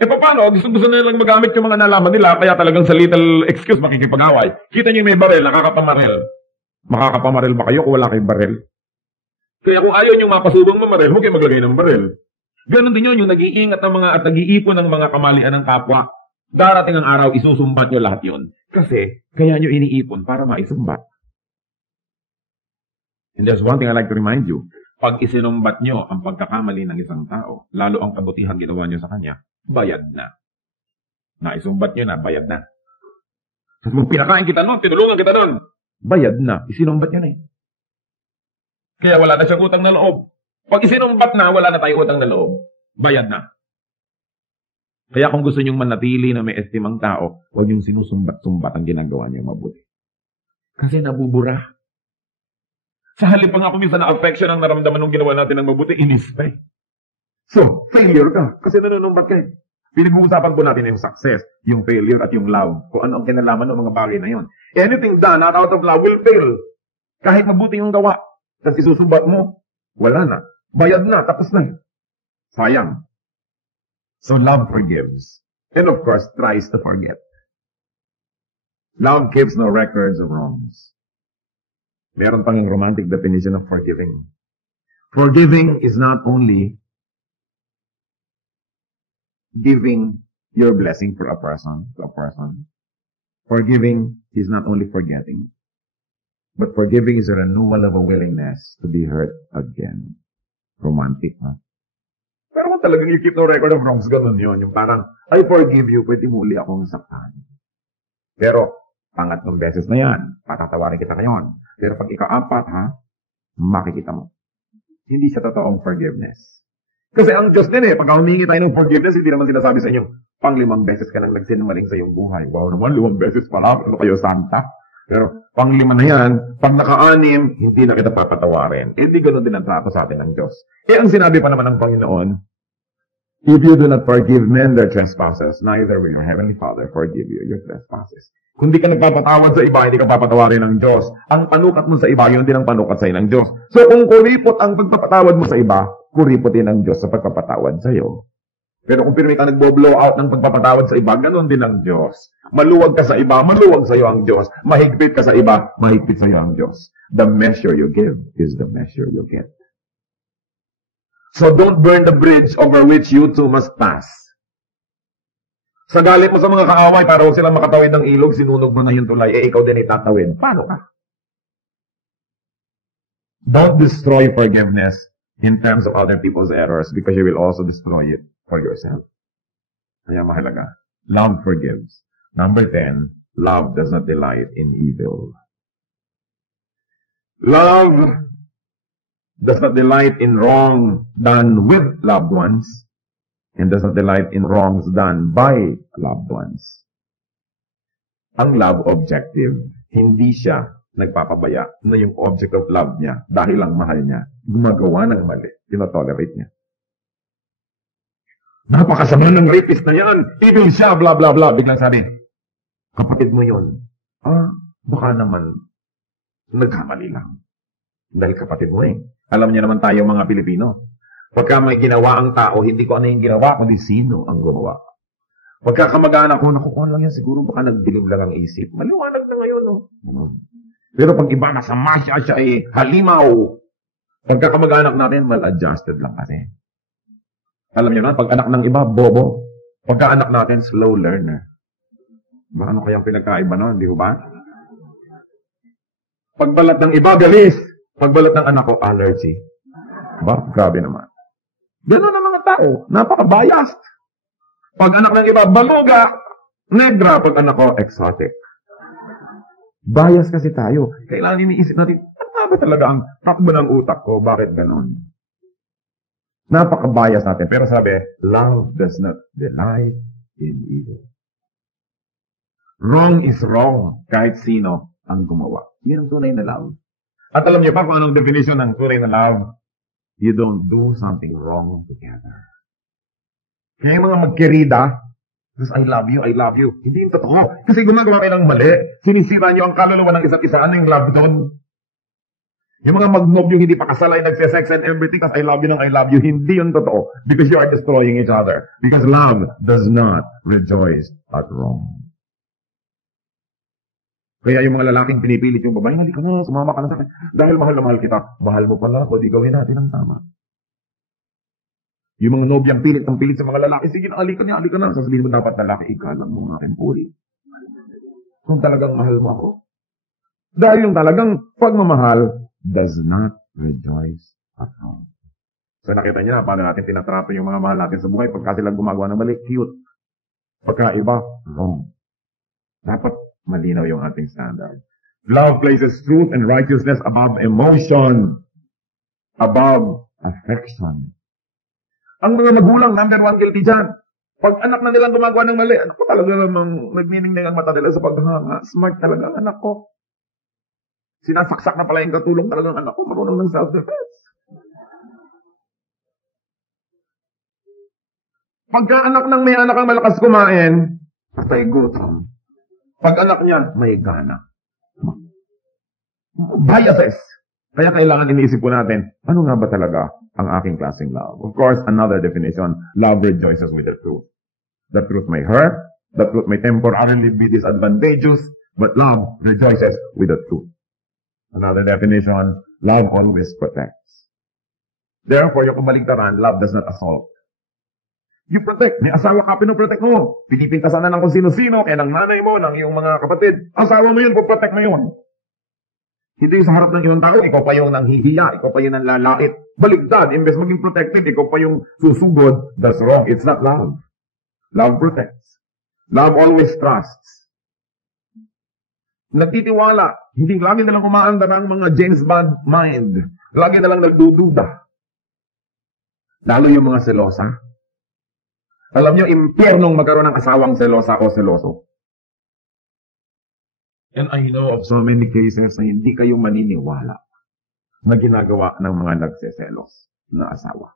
Paano? Gusto nilang magamit yung mga nalaman nila, kaya talagang sa little excuse makikipag-away. Kita nyo yung may baril, nakakapamaril. Makakapamaril ba kayo kung wala kayong baril? Kaya kung ayaw nyo mapasubong mamaril, huwag kayo maglagay ng baril. Ganon din yun, yung nag-iingat ng mga at nag-iipon ng mga kamalian ng kapwa. Darating ang araw, isusumbat nyo lahat yun. Kasi, kaya nyo iniipon para maisumbat. And there's one thing I like to remind you. Pag isinumbat nyo ang pagkakamali ng isang tao, lalo ang kabutihan ginawa nyo sa kanya, bayad na. Naisumbat nyo na, bayad na. Kung pinakain kita nun, tinulungan kita nun, bayad na. Isinumbat nyo na eh. Kaya wala na siyang utang na loob. Pag isinumbat na, wala na tayong utang na loob. Bayad na. Kaya kung gusto nyong manatili na may estimang tao, huwag nyong sinusumbat-sumbat ang ginagawa niyong mabuti. Kasi nabubura. Sa halip pa nga kung minsan na-affection ang naramdaman ng ginawa natin ng mabuti, inis pa eh. So, failure ka. Kasi nanunumbat ka eh. Pinag-uusapan po natin yung success, yung failure at yung love. Kung ano ang kinalaman ng mga bagay na yun. Anything done not out of love will fail. Kahit mabuti yung gawa. Tapos isusumbat mo, wala na. Bayad na, tapos na. Sayang. So love forgives. And of course, tries to forget. Love keeps no records of wrongs. Meron pang yung romantic definition of forgiving. Forgiving is not only giving your blessing to a person. Forgiving is not only forgetting. But forgiving is a renewal of a willingness to be hurt again. Romantic, ha? Pero kung talagang you keep no record of wrongs, ganun yun. Yung parang, I forgive you, pwede muli akong saktan. Pero, pangatlong beses na yan, patatawarin kita ngayon. Pero pag ika-apat, ha, makikita mo. Hindi siya totoong forgiveness. Kasi ang Diyos din pag humingi tayo ng forgiveness, hindi naman sinasabi sa inyo, pang-5 beses ka nang nagsinungaling sa iyong buhay. Wow naman, 5 beses pala, ano kayo, santa? Pero, pang-5 na yan, pag naka-6, hindi na kita papatawarin. Di ganoon din ang trato sa atin ng Diyos. Ang sinabi pa naman ng Panginoon, if you do not forgive men their trespasses, neither will your heavenly Father forgive you your trespasses. Kung di ka nagpapatawad sa iba, hindi ka papatawarin ng Diyos. Ang panukat mo sa iba, yun din ang panukat sa'yo ng Diyos. So, kung kuripot ang pagpapatawad mo sa iba, kuripotin ng Diyos sa pagpapatawad sa'yo. Pero kung pirmi ka nagbo-blow out ng pagpapatawad sa iba, ganoon din ang Diyos. Maluwag ka sa iba, maluwag sa iyo ang Diyos. Mahigpit ka sa iba, mahigpit sa iyo ang Diyos. The measure you give is the measure you get. So don't burn the bridge over which you too must pass. Sa galit mo sa mga kaaway, para huwag silang makatawid ng ilog, sinunog mo na yung tulay, ikaw din itatawid. Paano ka? Don't destroy forgiveness in terms of other people's errors because you will also destroy it for yourself. Kaya mahalaga. Love forgives. Number 10, love does not delight in evil. Love does not delight in wrong done with loved ones and does not delight in wrongs done by loved ones. Ang love objective, hindi siya nagpapabaya na yung object of love niya dahil lang mahal niya, gumagawa ng mali, tinotolerate niya. Napakasama ng rapist na yan, evil siya, blah blah blah. Biglang sabi, kapatid mo yun. Baka naman nagkamali lang. Dahil kapatid mo Alam niya naman tayo mga Pilipino. Pagka may ginawa ang tao, hindi ko ano yung ginawa, kundi sino ang gumawa. Pagka kamag-anak ko, nakukuha lang yan, siguro baka nagdilim lang ang isip. Maliwanag na ngayon, Pero pag iba, nasama siya halimaw. Pagka kamag-anak natin, mal-adjusted lang kasi. Alam niyo na, pag anak ng iba, bobo. Pagka anak natin, slow learner. Ano kayang pinagkaiba nun, di ba? Pagbalat ng iba, galis. Pagbalat ng anak ko, allergy. Grabe naman. Ganoon ang mga tao. Napaka-biased. Pag anak ng iba, baluga. Negra. Pag anak ko, exotic. Bias kasi tayo. Kailangan iniisip natin, ano ba talaga ang takbo ng utak ko? Bakit ganoon? Napaka-bias natin. Pero sabi, love does not delight in evil. Wrong is wrong. Kahit sino ang gumawa. Yan ang tunay na love. At alam niyo pa kung anong definition ng tunay na love? You don't do something wrong together. Kaya yung mga magkirida, because I love you. Hindi yung totoo. Kasi gumagawa kayo ng mali. Sinisira niyo ang kaluluwa ng isa't isa. Ano yung love doon? Yung mga magnob yung hindi pa kasal ay nagsisex and everything, kasi I love you ng I love you, hindi yun totoo. Because you are destroying each other. Because love does not rejoice at wrong. Kaya yung mga lalaking pinipilit yung babae, halika na, sumama ka na sa akin. Dahil mahal na mahal kita, mahal mo pala ako, di gawin natin ang tama. Yung mga nobyang pilit ang pilit sa mga lalaki, sige na, halika na. Sasabihin mo dapat lalaki, ikalang mo nga empuri. Kung talagang mahal mo ako. Dahil yung talagang pagmamahal does not rejoice at all. So nakita niya, paano natin tinatrapo yung mga mahal natin sa buhay pagka silang gumagawa ng mali, cute. Pagka iba, wrong. Dapat malinaw yung ating standard. Love places truth and righteousness above emotion, above affection. Ang mga magulang, number one guilty dyan. Pag anak na nilang gumagawa ng mali, anak ko talaga namang nagniningning ang mata nila sa paghanga. Smart talaga ang anak ko. Sinasaksak na pala yung katulong talagang anak ko, marunong ng self-defense. Pagka anak ng may anak ang malakas kumain, patay gutom. Pag anak niya, may gana. Biases. Kaya kailangan iniisip po natin, ano nga ba talaga ang aking klaseng love? Of course, another definition, love rejoices with the truth. The truth may hurt, the truth may temporarily be disadvantageous, but love rejoices with the truth. Another definition, love always protects. Therefore, yung kumaligtaran, love does not assault. You protect. May asawa ka, pinoprotect mo. Pinipintasan na ng kung sino-sino, kaya ng nanay mo, ng iyong mga kapatid. Asawa mo yun, puprotect mo yun. Hindi sa harap ng ibang tao, ikaw pa yung nanghihiya, ikaw pa yung nanlalait. Baligtad, imbes maging protected, ikaw pa yung susugod. That's wrong. It's not love. Love protects. Love always trusts. Nagtitiwala. Hindi lagi nalang umaanda ng mga James Bond mind. Lagi nalang nagdududa. Lalo yung mga selosa. Alam nyo, impyernong magkaroon ng asawang selosa o seloso. And I know of so many cases na hindi kayo maniniwala na ginagawa ng mga nagseselos na asawa.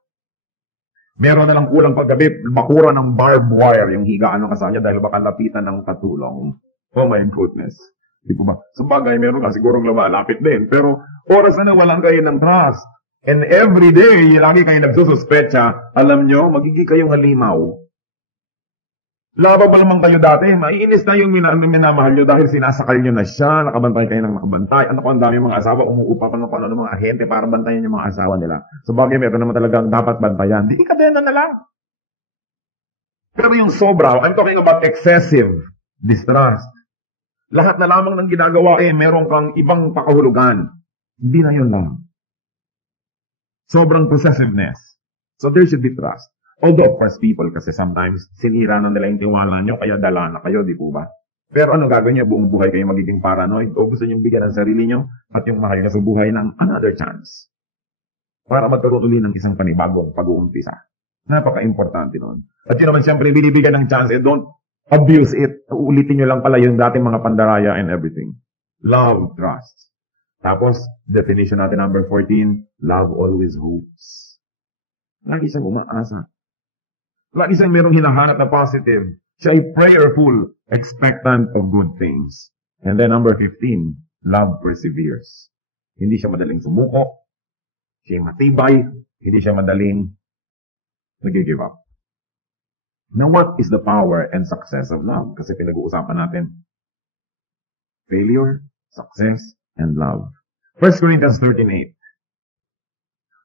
Meron na lang kulang paggabi, bakura ng barbed wire yung higaan ng kasama niya dahil baka lapitan ng katulong. Oh my goodness. Di po ba? Sa bagay, meron na sigurong lumalapit din. Pero oras na walang kayo ng trust. And every day, lagi kayo nagsususpecha, alam nyo, magiging kayong halimaw. Laba pa naman kayo dati, maiinis na yung minamahal nyo dahil sinasakal nyo na siya, nakabantay kayo ng nakabantay. Ano ko, ang dami mga asawa, umuupa pa ng mga ahente para bantayan yung mga asawa nila. So bagay, meron naman talagang dapat bantayan. Di kadena na lang. Pero yung sobra, I'm talking about excessive distrust. Lahat na lamang ng ginagawa meron kang ibang pakahulugan. Hindi na yun lang. Sobrang possessiveness. So there should be trust. Although, of course, people, kasi sometimes, sinira na nila yung tiwala nyo, kaya dala na kayo, di po ba? Pero ano gagawin nyo? Buong buhay kayo magiging paranoid, o gusto nyo bigyan ng sarili nyo, at yung mahal nyo sa buhay ng another chance. Para magkaroon uli ng isang panibagong pag-uumpisa. Napaka-importante nun. At yun naman, siyempre, binibigyan ng chance, don't abuse it. Uulitin nyo lang pala yung dating mga pandaraya and everything. Love, trust. Tapos, definition natin number 14, love always hopes. Lagi siyang umaasa. Lagi siyang merong hinahanap na positive. Siya ay prayerful, expectant of good things. And then number 15, love perseveres. Hindi siya madaling sumuko. Siya ay matibay. Hindi siya madaling nag-give up. Now what is the power and success of love? Kasi pinag-uusapan natin. Failure, success, and love. 1 Corinthians 13:8.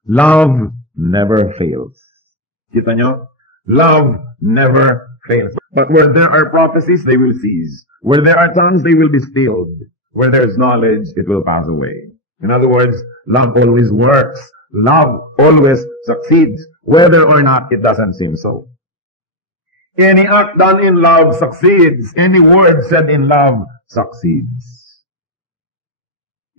Love never fails. Kita nyo? Love never fails. But where there are prophecies, they will cease. Where there are tongues, they will be stilled. Where there is knowledge, it will pass away. In other words, love always works. Love always succeeds. Whether or not it doesn't seem so. Any act done in love succeeds. Any word said in love succeeds.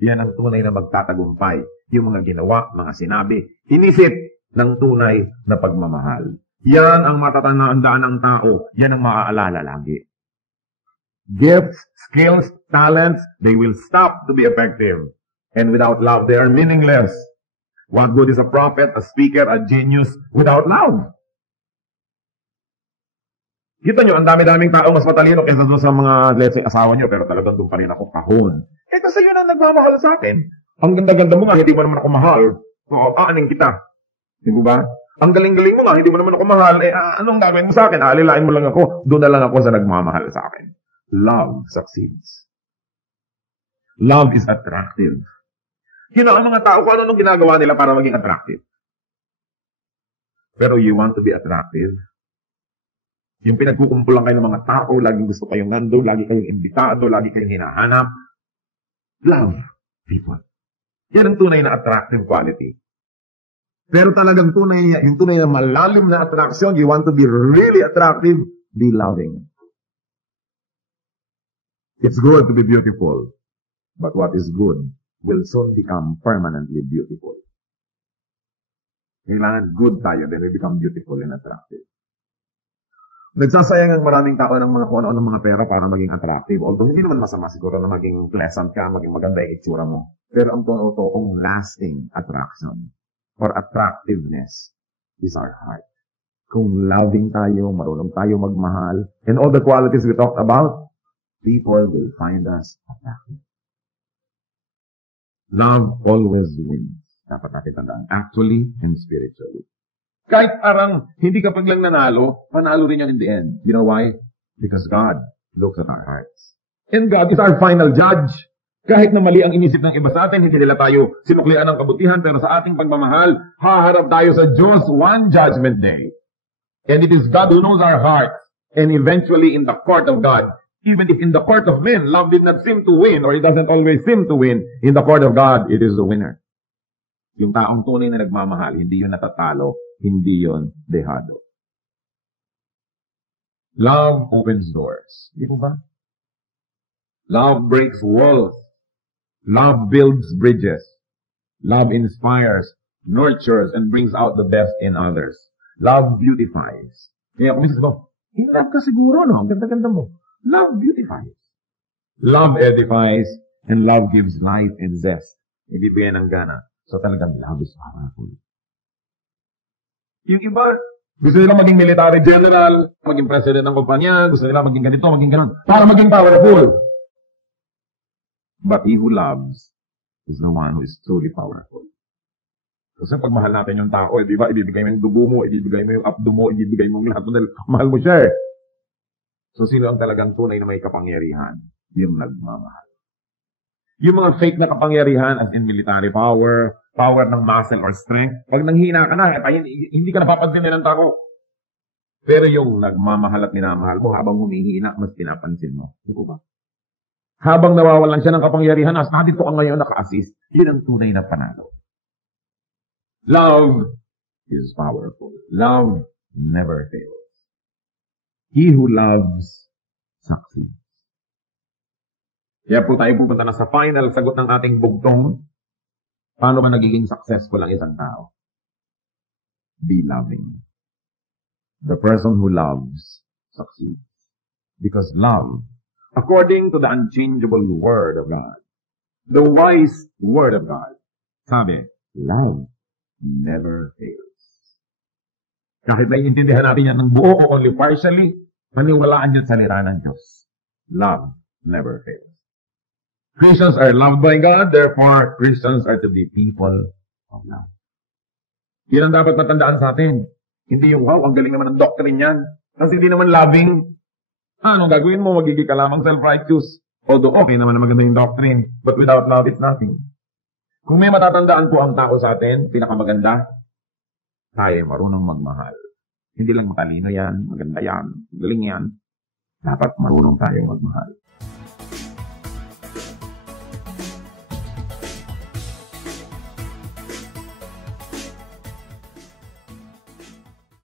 Yan ang tunay na magtatagumpay. Yung mga ginawa, mga sinabi, inisip ng tunay na pagmamahal. Yan ang matatandaan ng tao. Yan ang maaalala lagi. Gifts, skills, talents, they will stop to be effective. And without love, they are meaningless. What good is a prophet, a speaker, a genius without love? Kita nyo, ang dami-daming tao mas matalino kaysa sa mga, let's say, asawa nyo, pero talagang doon pa rin ako kahon. Kasi yun ang nagmamahal sa akin. Ang ganda-ganda mo nga, hindi mo naman ako mahal. Oo, aaning kita. Di ba? Ang galing-galing mo nga, hindi mo naman ako mahal. Anong gagawin mo sa akin? Alilain mo lang ako. Doon na lang ako sa nagmamahal sa akin. Love succeeds. Love is attractive. Ang mga tao, kung ano ginagawa nila para maging attractive. Pero you want to be attractive. Yung pinagkukumpulan kayo ng mga tao, laging gusto kayong nando, lagi kayong imbitado, lagi kayong hinahanap. Love people. Yan ang tunay na attractive quality. Pero talagang yung tunay na malalim na attraction, you want to be really attractive, be loving. It's good to be beautiful, but what is good will soon become permanently beautiful. Kailangan good tayo, then we become beautiful and attractive. Nagsasayang ang maraming tao ng mga kung ano ng mga pera para maging attractive. Although hindi naman masama siguro na maging pleasant ka, maging maganda yung itsura mo. Pero ang totoong lasting attraction or attractiveness is our heart. Kung loving tayo, marunong tayo magmahal, and all the qualities we talked about, people will find us attractive. Love always wins. Dapat natin tandaan. Actually and spiritually. Kahit parang hindi ka paglang nanalo, panalo rin yan in the end. You know why? Because God looks at our hearts. And God is our final judge. Kahit na mali ang inisip ng iba sa atin, hindi nila tayo sinuklian ng kabutihan, pero sa ating pagmamahal, haharap tayo sa Diyos one judgment day. And it is God who knows our hearts. And eventually in the court of God, even if in the court of men, love did not seem to win, or it doesn't always seem to win, in the court of God, it is the winner. Yung taong tunay na nagmamahal, hindi yun natatalo, hindi yun dehado. Love opens doors. Di ba? Love breaks walls. Love builds bridges. Love inspires, nurtures, and brings out the best in others. Love beautifies. Kaya kung minsan mo, love ka siguro, no? Ang ganda-ganda mo. Love beautifies. Love edifies, and love gives life and zest. Ibibigay ng gana. So talagang love is powerful. Yung iba, gusto nila maging military general, maging president ng kumpanya, gusto nila maging ganito, maging ganon, para maging powerful. But he who loves is the one who is truly powerful. Kasi pag mahal natin yung tao, di ba, ibibigay mo yung dugo mo, ibibigay mo yung abdo mo, ibibigay mo yung lahat mo dahil mahal mo siya eh. So sino ang talagang tunay na may kapangyarihan? Yung nagmamahal. Yung mga fake na kapangyarihan as in military power, power ng muscle or strength, pag nanghina ka na, hindi ka napapansin ng tao. Pero yung nagmamahal at minamahal mo, habang humihina, mas pinapansin mo. Di ba? Habang nawawalan siya ng kapangyarihan, as dito ka ngayon naka-assist, yun ang tunay na panalo. Love is powerful. Love never fails. He who loves succeeds. Kaya po tayo pupunta na sa final sagot ng ating bugtong. Paano ba nagiging successful ang isang tao? Be loving. The person who loves succeeds. Because love, according to the unchangeable Word of God, the wise Word of God, sabi, love never fails. Kahit naiintindihan natin yan ng buo o only partially, maniwalaan yun sa salita ng Diyos. Love never fails. Christians are loved by God, therefore Christians are to be people of love. Yan ang dapat matandaan sa atin. Hindi yung, wow, ang galing naman ng doctrine yan. Kasi hindi naman loving. Anong gagawin mo? Magiging ka lamang self-righteous. Although okay naman na maganda yung doctrine, but without love, it's nothing. Kung may matatandaan po ang tao sa atin, pinakamaganda, tayo marunong magmahal. Hindi lang matalino yan, maganda yan, galing yan. Dapat marunong tayong magmahal.